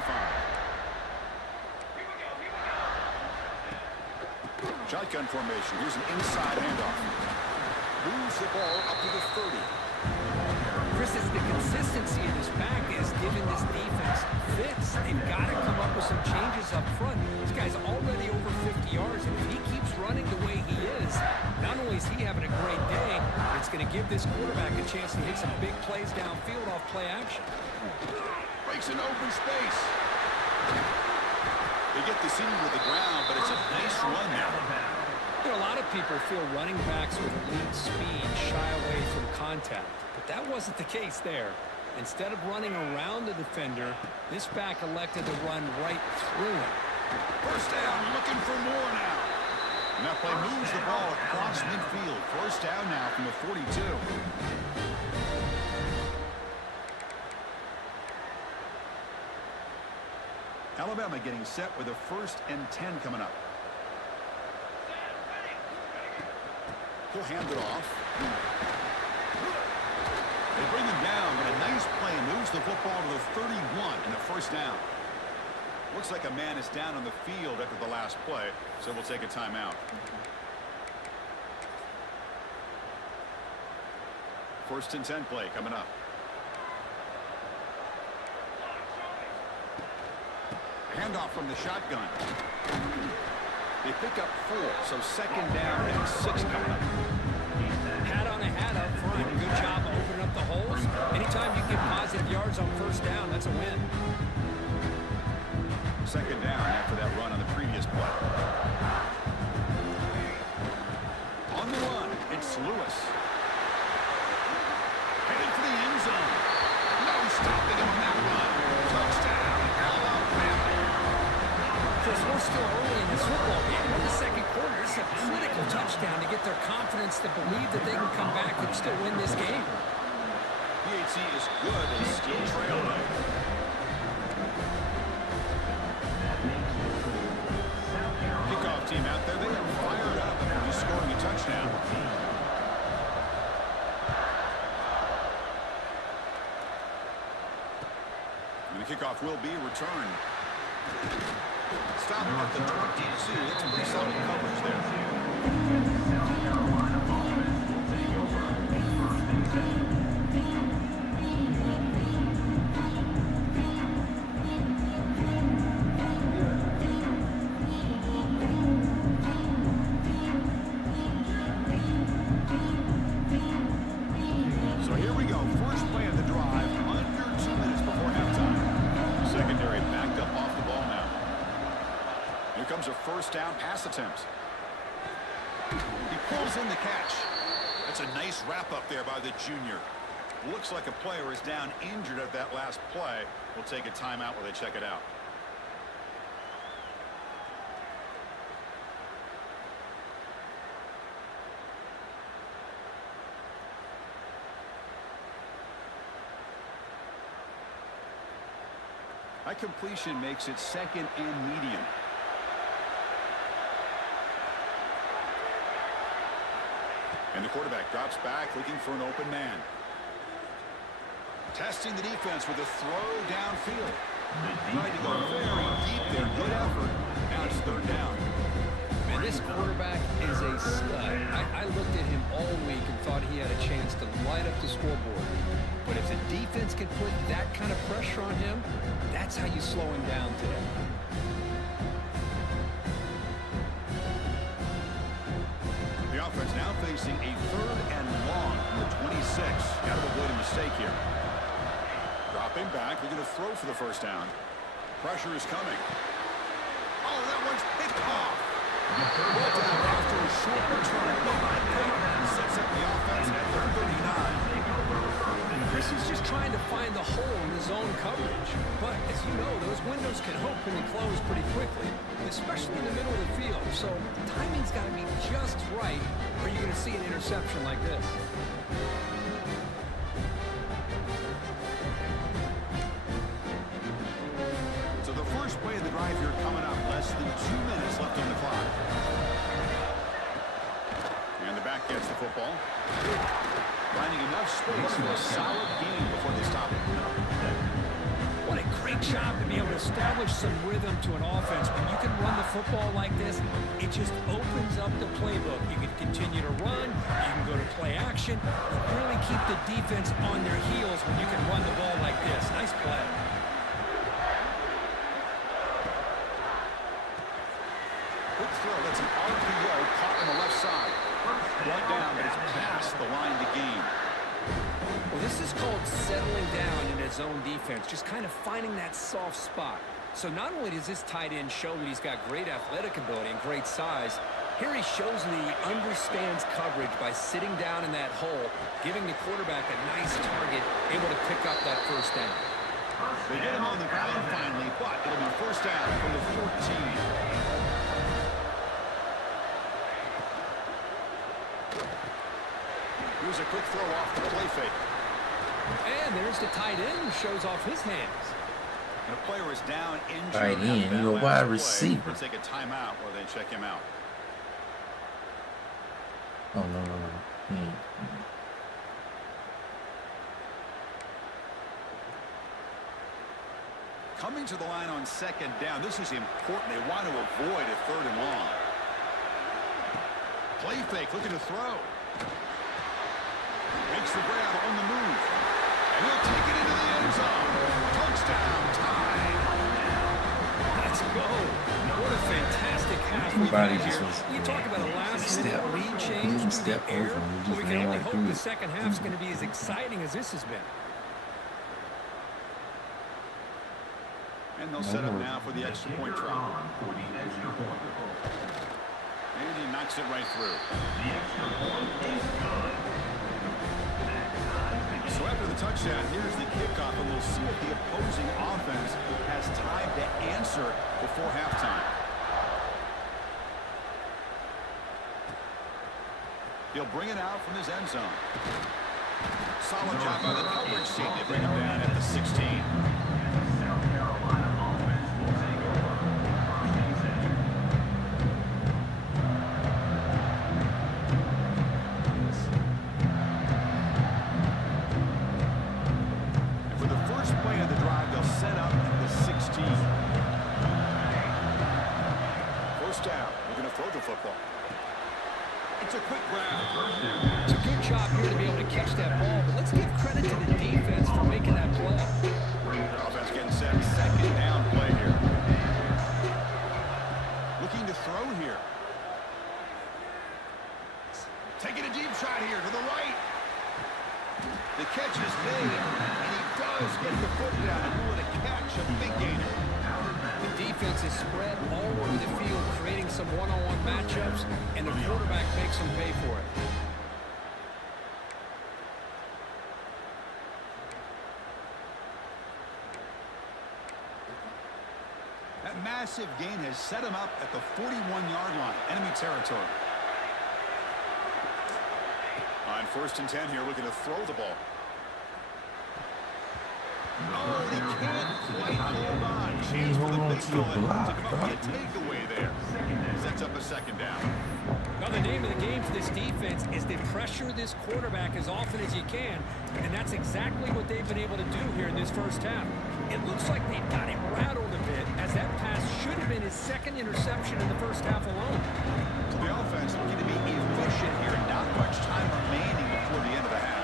Shotgun formation. Here's an inside handoff. Moves the ball up to the 30. Chris, it's the consistency of this back is giving this defense fits. They've got to come up with some changes up front. This guy's already over 50 yards, and if he keeps running the way he is, not only is he having a great day, it's going to give this quarterback a chance to hit some big plays downfield off play action. Breaks an open space. They get the seam with the ground, but it's a nice run now. You know, a lot of people feel running backs with elite speed shy away from contact, but that wasn't the case there. Instead of running around the defender, this back elected to run right through him. First down, looking for more now. And that play moves the ball across midfield. First down now from the 42. Alabama getting set with a 1st and 10 coming up. He'll hand it off. They bring him down, but a nice play moves the football to the 31 and a first down. Looks like a man is down on the field after the last play, so we'll take a timeout. First and 10 play coming up. Handoff from the shotgun. They pick up 4, so second down and 6 coming up. Hat on a hat up front. Good job of opening up the holes. Anytime you get positive yards on first down, that's a win. Second down after that run on the previous play. On the run, it's Lewis. Headed for the end zone. No stopping him on that run. Touchdown, Alabama. Chris, we're still early in this football game. In the second quarter, it's a critical touchdown to get their confidence to believe that they can come back and still win this game. PHC is good and still trailing. Kickoff team out there, they are fired up after just scoring a touchdown. And the kickoff will be returned. Stop at the 22. That's pretty solid coverage there. South Carolina offense will take over. First and 10. So here we go. First play of the drive. Under 2 minutes before halftime. Secondary backed up off the ball now. Here comes a first down pass attempt. He pulls in the catch. That's a nice wrap up there by the junior. Looks like a player is down injured at that last play. We'll take a timeout while they check it out. That completion makes it second and medium. And the quarterback drops back looking for an open man. Testing the defense with a throw downfield. Trying to go very deep there. Good effort. Now it's third down. Man, this quarterback is a stud. I looked at him all week and thought he had a chance to light up the scoreboard. But if the defense can put that kind of pressure on him, that's how you slow him down today. The offense now facing a third and long from the 26. Got to avoid a mistake here. Dropping back, they're going to throw for the first down. Pressure is coming. Oh, that one's picked off. Well down after a short return. Sets up the offense at the 39. Chris is just trying to find the hole in the zone coverage. But as you know, those windows can open and close pretty quickly, especially in the middle of the field. So timing's got to be just right, or you're going to see an interception like this. So the first play of the drive here coming up, less than 2 minutes left on the clock. And the back gets the football. Finding enough space for a solid gain before they stop it. What a great job to be able to establish some rhythm to an offense. When you can run the football like this, it just opens up the playbook. You can continue to run, you can go to play action, and really keep the defense on their heels when you can run the ball like this. Nice play. Quick throw, that's an RPO caught on the left side. Brought down, but it's past the line to gain. Well, this is called settling down in his own defense, just kind of finding that soft spot. So not only does this tight end show that he's got great athletic ability and great size, here he shows that he understands coverage by sitting down in that hole, giving the quarterback a nice target, able to pick up that first down. They get him on the ground finally, but it'll be first down from the 14. Here's a quick throw off the play fake. And there's the tight end who shows off his hands. And a player is down injured. Tight end, you're a wide receiver. Let's take a timeout while they check him out. Oh, no. Coming to the line on second down. This is important. They want to avoid a third and long. Play fake, looking to throw. Makes the grab on the move. And he'll take it into the end zone. Touchdown, tie. Let's go. What a fantastic half we've Everybody had just here. was You talk about a last-minute step. lead He change didn't through step the air. over him. He Well, just we can ran only right hope through the it. second half's going to be as exciting as this has been. And they'll set up now for the extra point try. And he knocks it right through. So after the touchdown, here's the kickoff, and we'll see if the opposing offense has time to answer before halftime. He'll bring it out from his end zone. Solid job by the coverage team to bring him down at the 16. For the first play of the drive, they'll set up at the 16. It's a quick grab. It's a good job here to be able to catch that ball, but let's give credit to the defense for making that play. Offense getting set. Second down play here. Looking to throw here. Taking a deep shot here to the right. The catch is made, and he does get the foot down and pull it a catch, a big gainer. The defense is spread all over the field, creating some one-on-one matchups, and the quarterback makes them pay for it. That massive gain has set him up at the 41-yard line, enemy territory. On 1st and 10 here, looking to throw the ball. Oh, he can't quite hold on. Chance for the big one. To come up with a takeaway there. Sets up a second down. Now, the name of the game for this defense is to pressure this quarterback as often as you can, and that's exactly what they've been able to do here in this first half. It looks like they've got him rattled a bit, as that pass should have been his second interception in the first half alone. So the offense looking to be efficient here. Not much time remaining before the end of the half.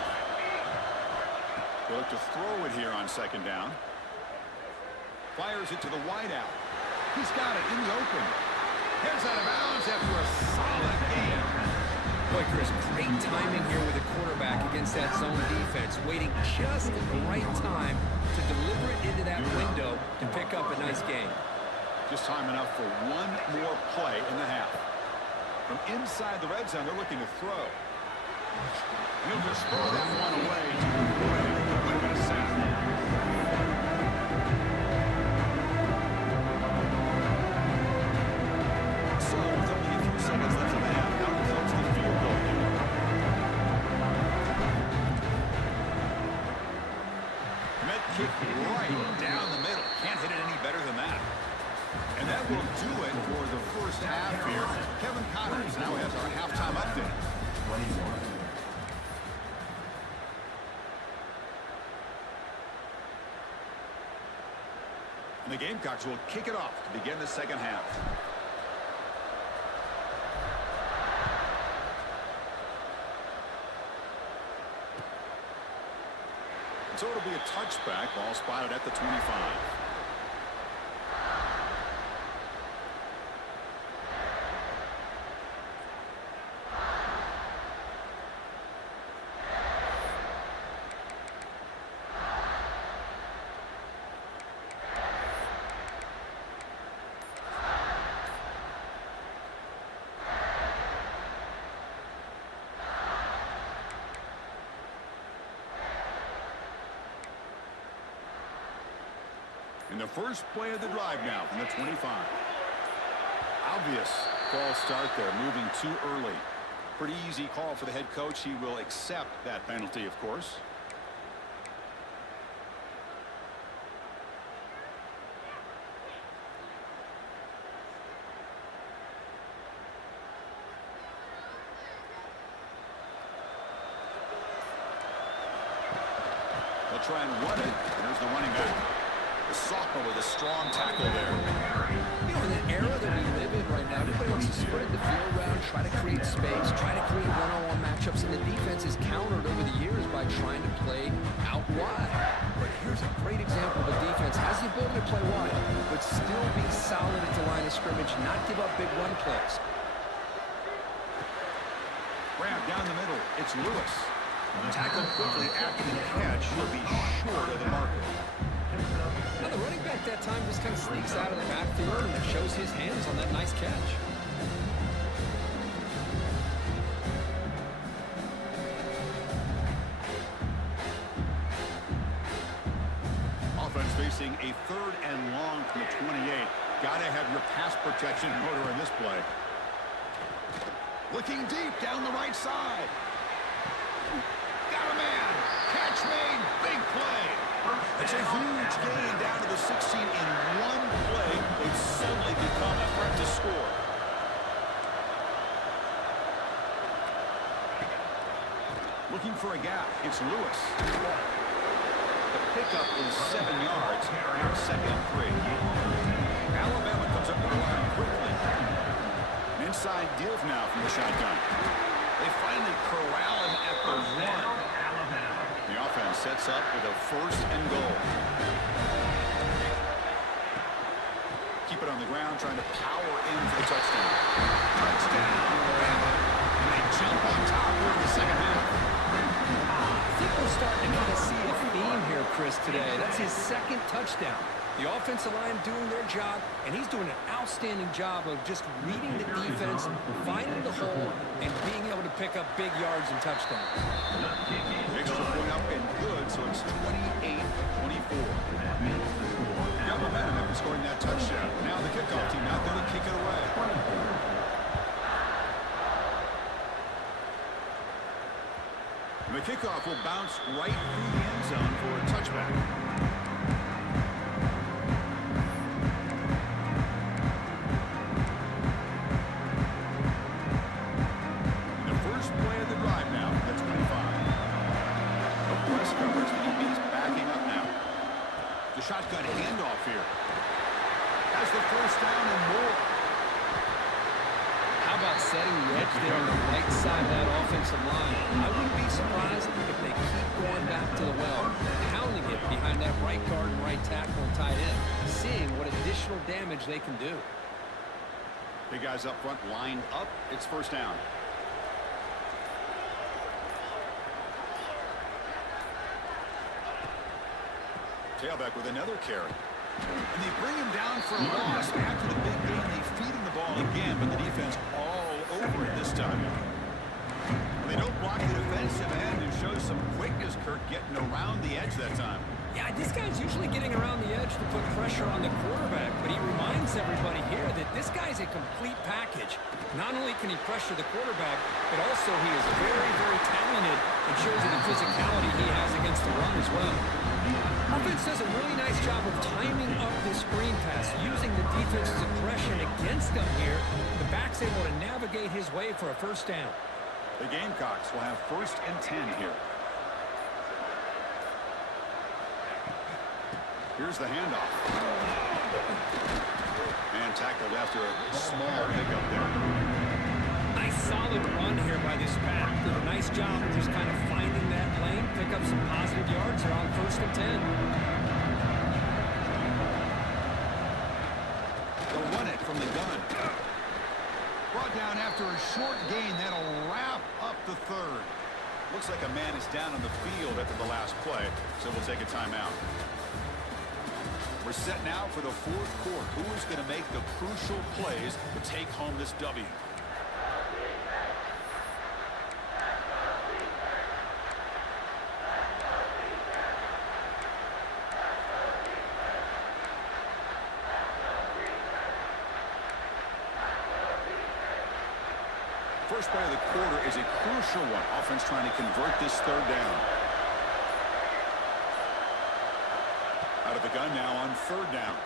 They look to throw it here on second down. Fires it to the wideout. He's got it in the open. Heads out of bounds after a solid game. Boy, Chris, great timing here with the quarterback against that zone defense, waiting just at the right time to deliver it into that window to pick up a nice gain. Just time enough for one more play in the half. From inside the red zone, they're looking to throw. He'll just throw that one away. Would have been a sack. So, with only a few seconds left in the half, now comes the field goal unit. Met kick right down the middle. Can't hit it any better than that. And that will do it for the first half here. Kevin Connors now has our halftime update. And the Gamecocks will kick it off to begin the second half. So it'll be a touchback, ball spotted at the 25. In the first play of the drive now from the 25. Obvious false start there, moving too early. Pretty easy call for the head coach. He will accept that penalty, of course. They'll try and run it. There's the running back. The sophomore with a strong tackle there. You know, in the era that we live in right now, everybody wants to spread the field around, try to create space, try to create one-on-one matchups, and the defense is countered over the years by trying to play out wide. But here's a great example of a defense has the ability to play wide, but still be solid at the line of scrimmage, not give up big run plays. Grab down the middle. It's Lewis. Tackled quickly after the catch. He'll be short of the marker. Now the running back that time just kind of sneaks out of the backfield and shows his hands on that nice catch. Offense facing a 3rd and long from the 28. Gotta have your pass protection in order in this play. Looking deep down the right side. Got a man. Catch made. Big play. It's a huge gain down to the 16 in one play. They've suddenly become a threat to score. Looking for a gap. It's Lewis. The pickup is 7 yards. 2nd and 3. Alabama comes up with the line quickly. An inside give now from the shotgun. sets up with a 1st and goal. Keep it on the ground, trying to power in for the touchdown. Touchdown, Alabama. And they jump on top here in the second half. I think we're starting to kind of see a theme here, Chris, today. That's his 2nd touchdown. The offensive line doing their job, and he's doing an outstanding job of just reading the defense, finding the hole, and being able to pick up big yards and touchdowns. Extra point up and good, so it's 28-24. Got momentum after scoring that touchdown. Now the kickoff team out there to kick it away. The kickoff will bounce right through the end zone for a touchback. Shotgun handoff here. That's the 1st down and more. How about setting the edge there on the right side of that offensive line? I wouldn't be surprised if they keep going back to the well, pounding it behind that right guard and right tackle and tight end, seeing what additional damage they can do. Big guys up front lined up. It's 1st down. Tailback with another carry. And they bring him down for a loss. After the big gain, they feed him the ball again, but the defense all over it this time. And they don't block the defensive end, who shows some quickness, Kirk, getting around the edge that time. Yeah, this guy's usually getting around the edge to put pressure on the quarterback, but he reminds everybody here that this guy's a complete package. Not only can he pressure the quarterback, but also he is very, very talented and shows you the physicality he has against the run as well. Offense does a really nice job of timing up this screen pass, using the defense's aggression against them here. The back's able to navigate his way for a 1st down. The Gamecocks will have 1st and 10 here. Here's the handoff. And tackled after a small hiccup there. Nice solid run here by this back. Did a nice job of just kind of finding that lane, pick up some positive yards here on 1st and 10. They'll run it from the gun. Brought down after a short gain. That'll wrap up the 3rd. Looks like a man is down on the field after the last play, so we'll take a timeout. We're set now for the 4th quarter. Who is going to make the crucial plays to take home this W? First play of the quarter is a crucial one. Offense trying to convert this 3rd down. Out of the gun now on 3rd down.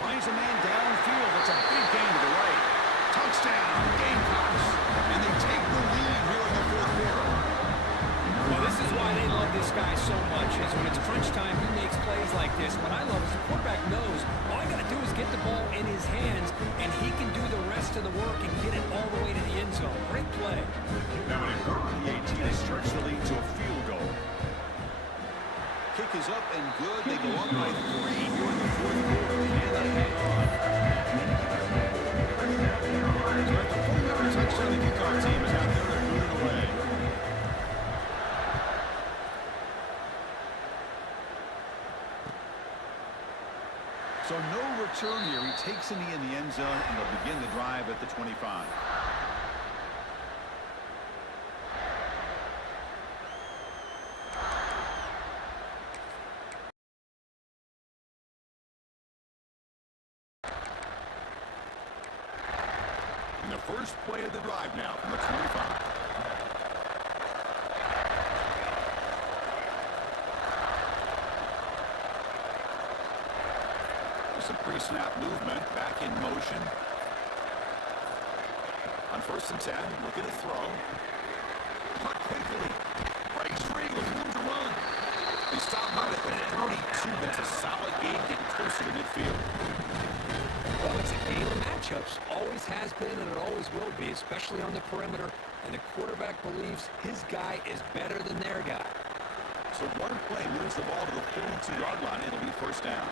Finds a man downfield. It's a big gain to the right. Touchdown, Gamecocks. And they take the lead here in the 4th quarter. Well, this is why they love this guy so much, is when it's crunch time, he makes plays like this. What I love is the quarterback knows all I got to do is get the ball in his hands, and he can do the rest of the work and get it all the way to the end zone. Great play. Now an important 18 to stretch the lead to a field goal. Kick is up and good. They go up by 3 here in the 4th quarter. And they hang on. So after pulling up a touchdown, the kickoff team is out there to boot it away. So no return here. He takes in the end zone, and they'll begin the drive at the 25. And the first play of the drive now from the 25. Some pre-snap movement, back in motion. On 1st and 10, looking to throw. Caught quickly. Breaks free with room to run. They stop out at the 32. That's a solid game getting closer to midfield. Well, it's a game of matchups. Always has been and it always will be, especially on the perimeter. And the quarterback believes his guy is better than their guy. So one play moves the ball to the 42-yard line. It'll be first down.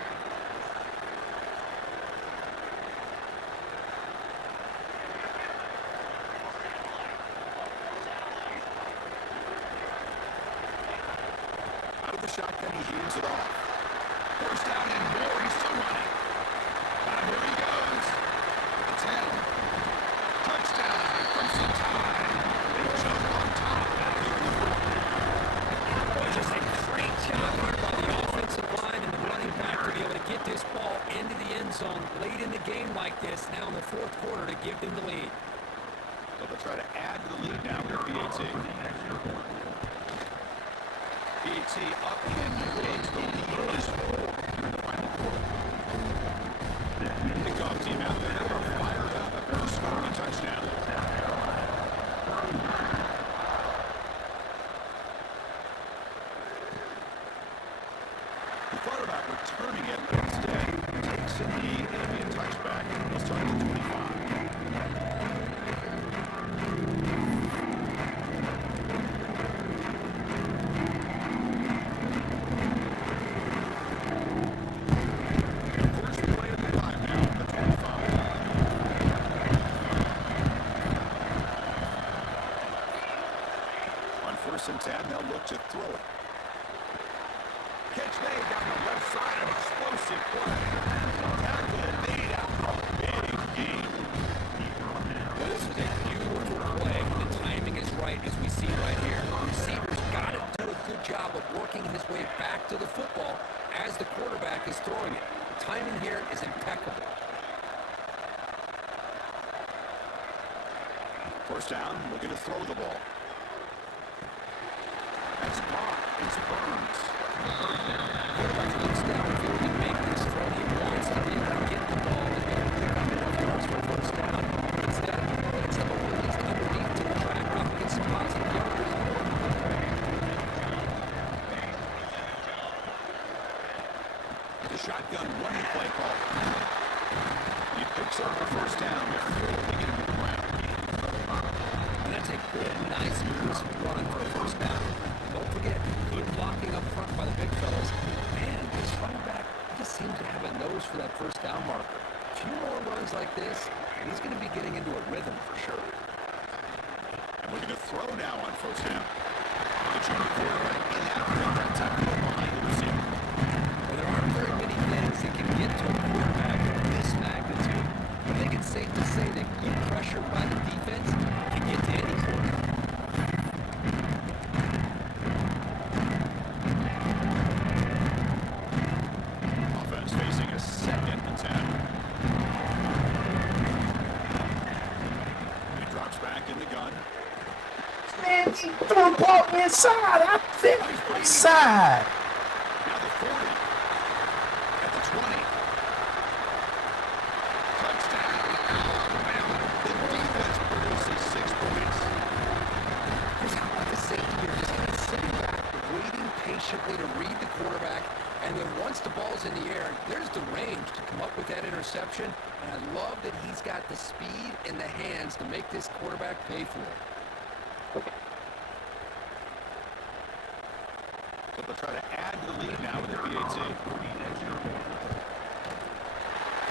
Out of the shotgun, he hands it off. First down and more. He's still running. And here he goes. 10. Touchdown. Crimson Tide. They jump on top back here in the fourth. Just a great job here by the offensive line and the running back to be able to get this ball into the end zone late in the game like this, now in the fourth quarter, to give them the lead. So they'll try to add to the lead now with PAT. PAT up in mid-range. The lead is 4 here in the final quarter. The golf team out there are fired up after scoring a touchdown. He thought about returning it, but instead takes a knee. It'll be a touchback. He'll start at the 25. First play of the drive now at the 25. On 1st and 10, they'll look to throw it. Catch made down the left side, an explosive play. Tackle made after a big game. This is a beautiful play. The timing is right, as we see right here. The receiver's got to do a good job of working his way back to the football as the quarterback is throwing it. The timing here is impeccable. First down, looking to throw the ball. That's caught. It's Burns. Quarterback looks downfield and make this throw. He wants to be able to get the ball and be able to pick up enough yards for a first down. Instead, it's up over at least underneath to the track off and get some positive yards. The shotgun running play call. He picks up the first down before they get him to the ground. And that's a good, nice, crisp run for a first down. Don't forget, good blocking up front by the big fellas. Man, this running back just seems to have a nose for that first down marker. A few more runs like this, and he's going to be getting into a rhythm for sure. And we're going to throw now on first down. The junior quarterback in that tackle behind the receiver. Well, there aren't very many things that can get to a quarterback of this magnitude. I think it's safe to say that good pressure by the defense can get to any quarterback. Offense facing a 2nd and 10. He drops back in the gun. Man, he threw the ball inside. I think inside. Now the 40. At the 20. Touchdown. Alabama. The defense produces 6 points. Here's how about the safety here, just kind of sitting back, waiting patiently to read the quarterback, and then once the ball's in the air, there's the range to come up with that interception, and I love that he's got the speed and the hands to make this quarterback pay for it. So they'll try to add to the lead now with the PAT.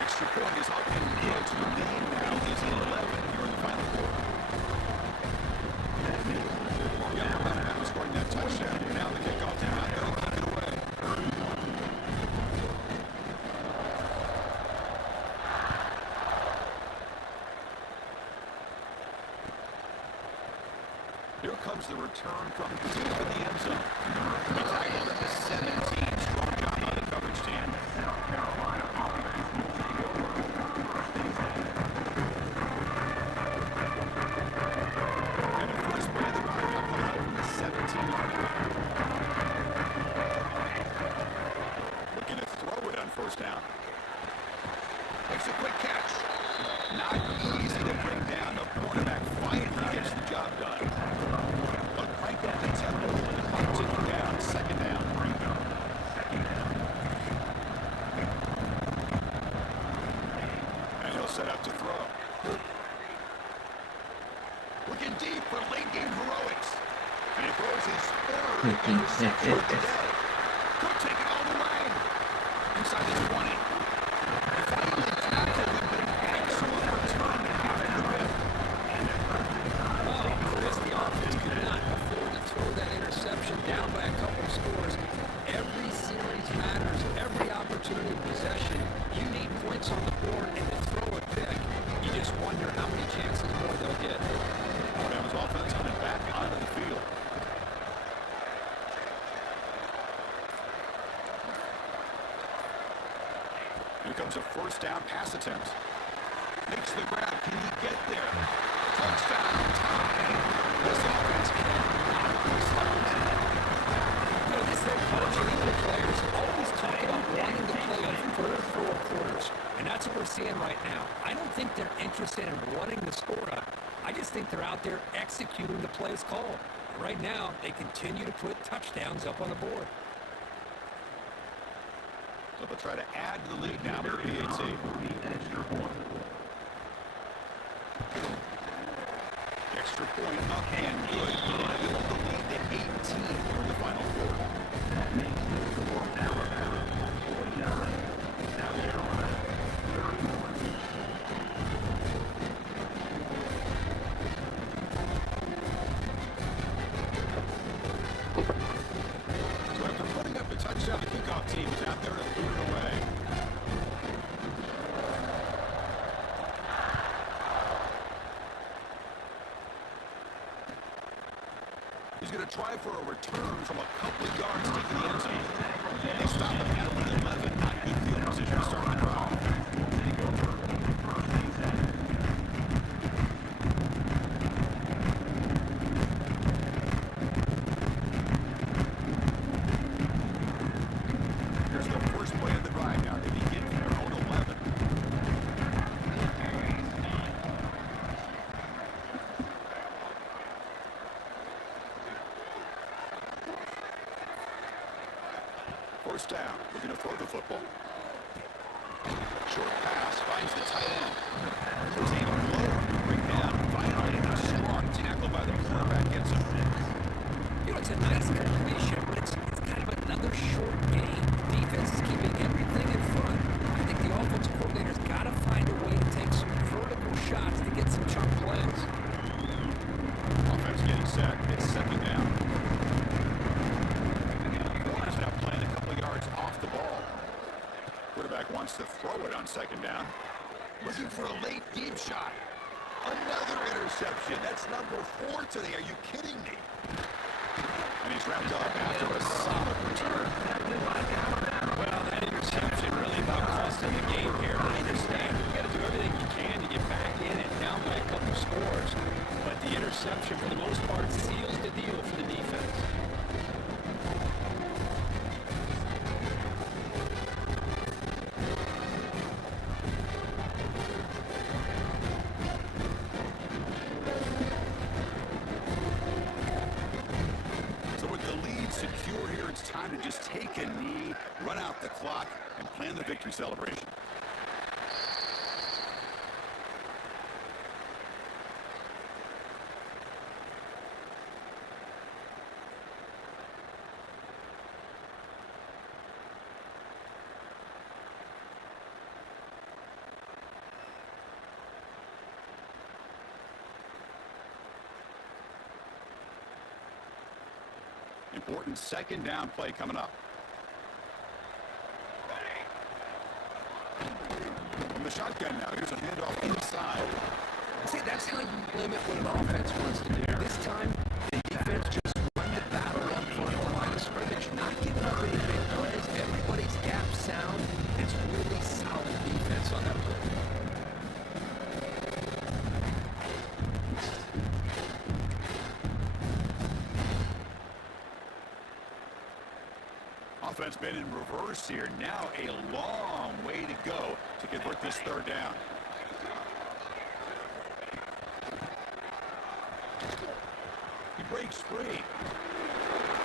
Extra point is up and good. The lead now is 11 here in the final quarter. Alabama scoring that touchdown. Now the kickoff team out there to kick it away. Here comes the return from deep in the end zone. He tackled at the 17. Strong job by the coverage team. And a first play of the run got put out from the 17-yard line. Looking to throw it on first down. Makes a quick catch. Not easy to bring down. The cornerback finally gets the job done. But crank up the tempo when the clock's ticking down. 2nd down. And he'll set up to throw. Looking deep for late game heroics. And he throws his third interception of the day. Could take it all the way. Inside the 20. Finally tackled him, but an excellent return after the bit. Oh, Chris, the offense could not afford to throw that interception down by a couple of scores. Every series matters. Every opportunity of possession. You need points on the board, and to throw a pick, you just wonder how many chances more they'll get. Alabama's offense coming back onto the field. Here comes a first down pass attempt. Makes the grab. Can he get there? Touchdown. Tie. This offense cannot be stopped. You know, this head coach and even the players always talk about wanting to play on third, fourth quarters. And that's what we're seeing right now. I don't think they're interested in wanting to score up. I just think they're out there executing the plays called. Right now, they continue to put touchdowns up on the board. So they'll try to add to the lead now with PAT. Extra point up and good. Build the lead to 18 in the final quarter. So after putting up a touchdown, the kickoff team is out there to boot it away. He's going to try for a return from a couple of yards deep in the end zone. They stop him at 11. Not good field position to start the drive. Here's the first play of the drive now. They begin from their own 11. First down, looking to throw the football. Short pass finds the tight end. Tatum low to bring down. Finally, a strong tackle by the quarterback gets him. You know, it's a nice completion, but it's kind of another short game. Defense is keeping everything in front. I think the offensive coordinator's got to find a way to take some vertical shots to get some chunk plays. Offense getting set. It's second down. Warner's now playing a couple of yards off the ball. Quarterback wants to throw it on second down. Looking for a late deep shot. Another interception. That's number 4 today. Are you kidding me? And he's wrapped up after a solid return. Well, that interception really about costing the game here. I understand. You've got to do everything you can to get back in and down by a couple scores. But the interception, for the most part, seals the deal for the defense. So with the lead secure here, it's time to just take a knee, run out the clock, and plan the victory celebration. Important second down play coming up. From the shotgun now, here's a handoff inside. See, that's how you limit what an offense wants to do. This time, the defense just won the battle up front on the line of scrimmage, not giving up any big plays. Everybody's gap sound. It's really solid defense on that play. Offense been in reverse here. Now a long way to go to convert this third down. He breaks free.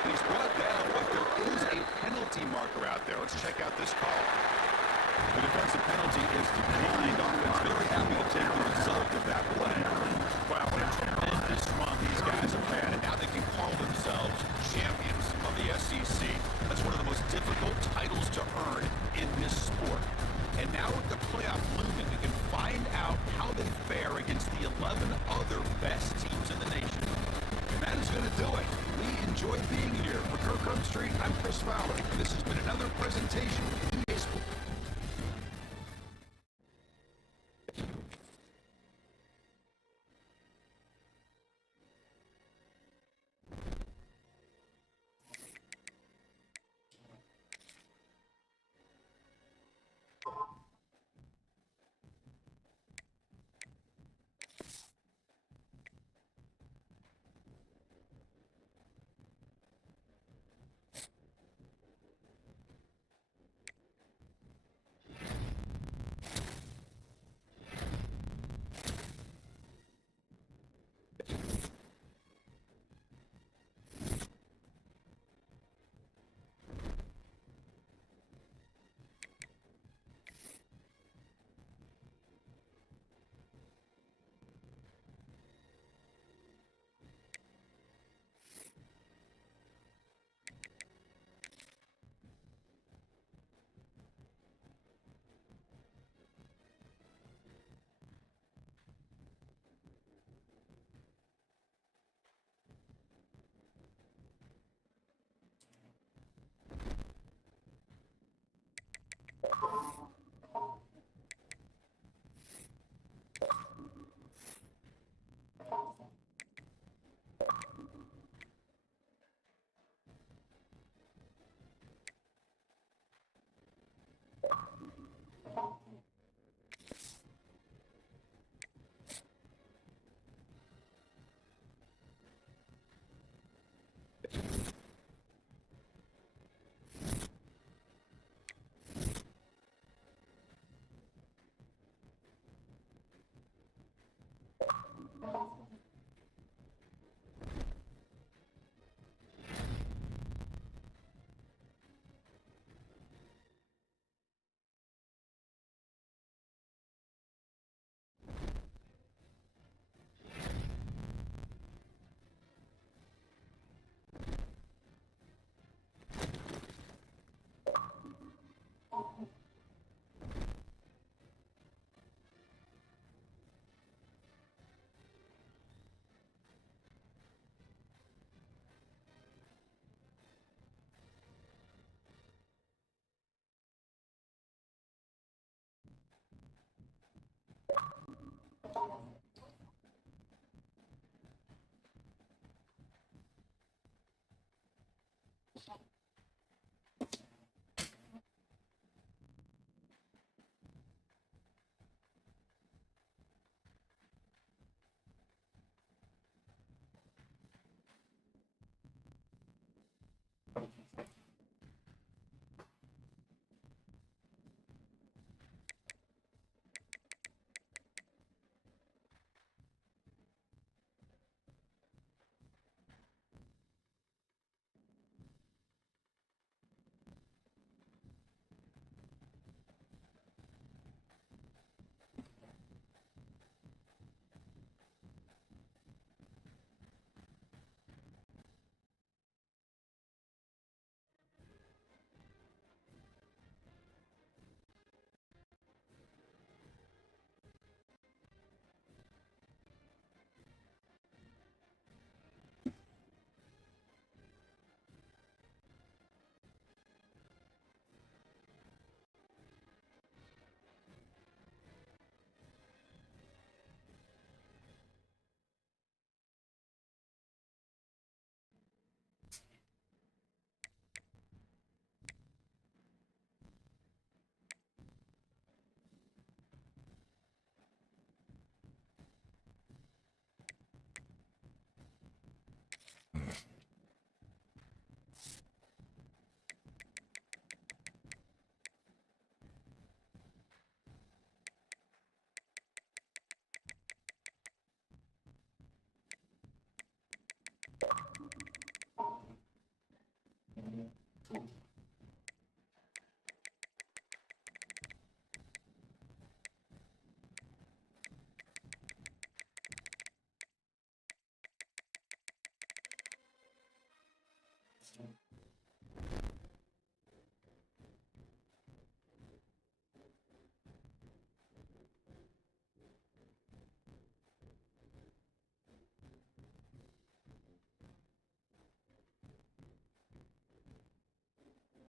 He's brought down, but there is a penalty marker out there. Let's check out this call. The defensive penalty is declined. Offense very happy to take the result of that play. Wow, what a tremendous run these guys have had, and now they can call themselves enjoyed being here. For Kirk Herbstreit, I'm Chris Fowler. This has been another presentation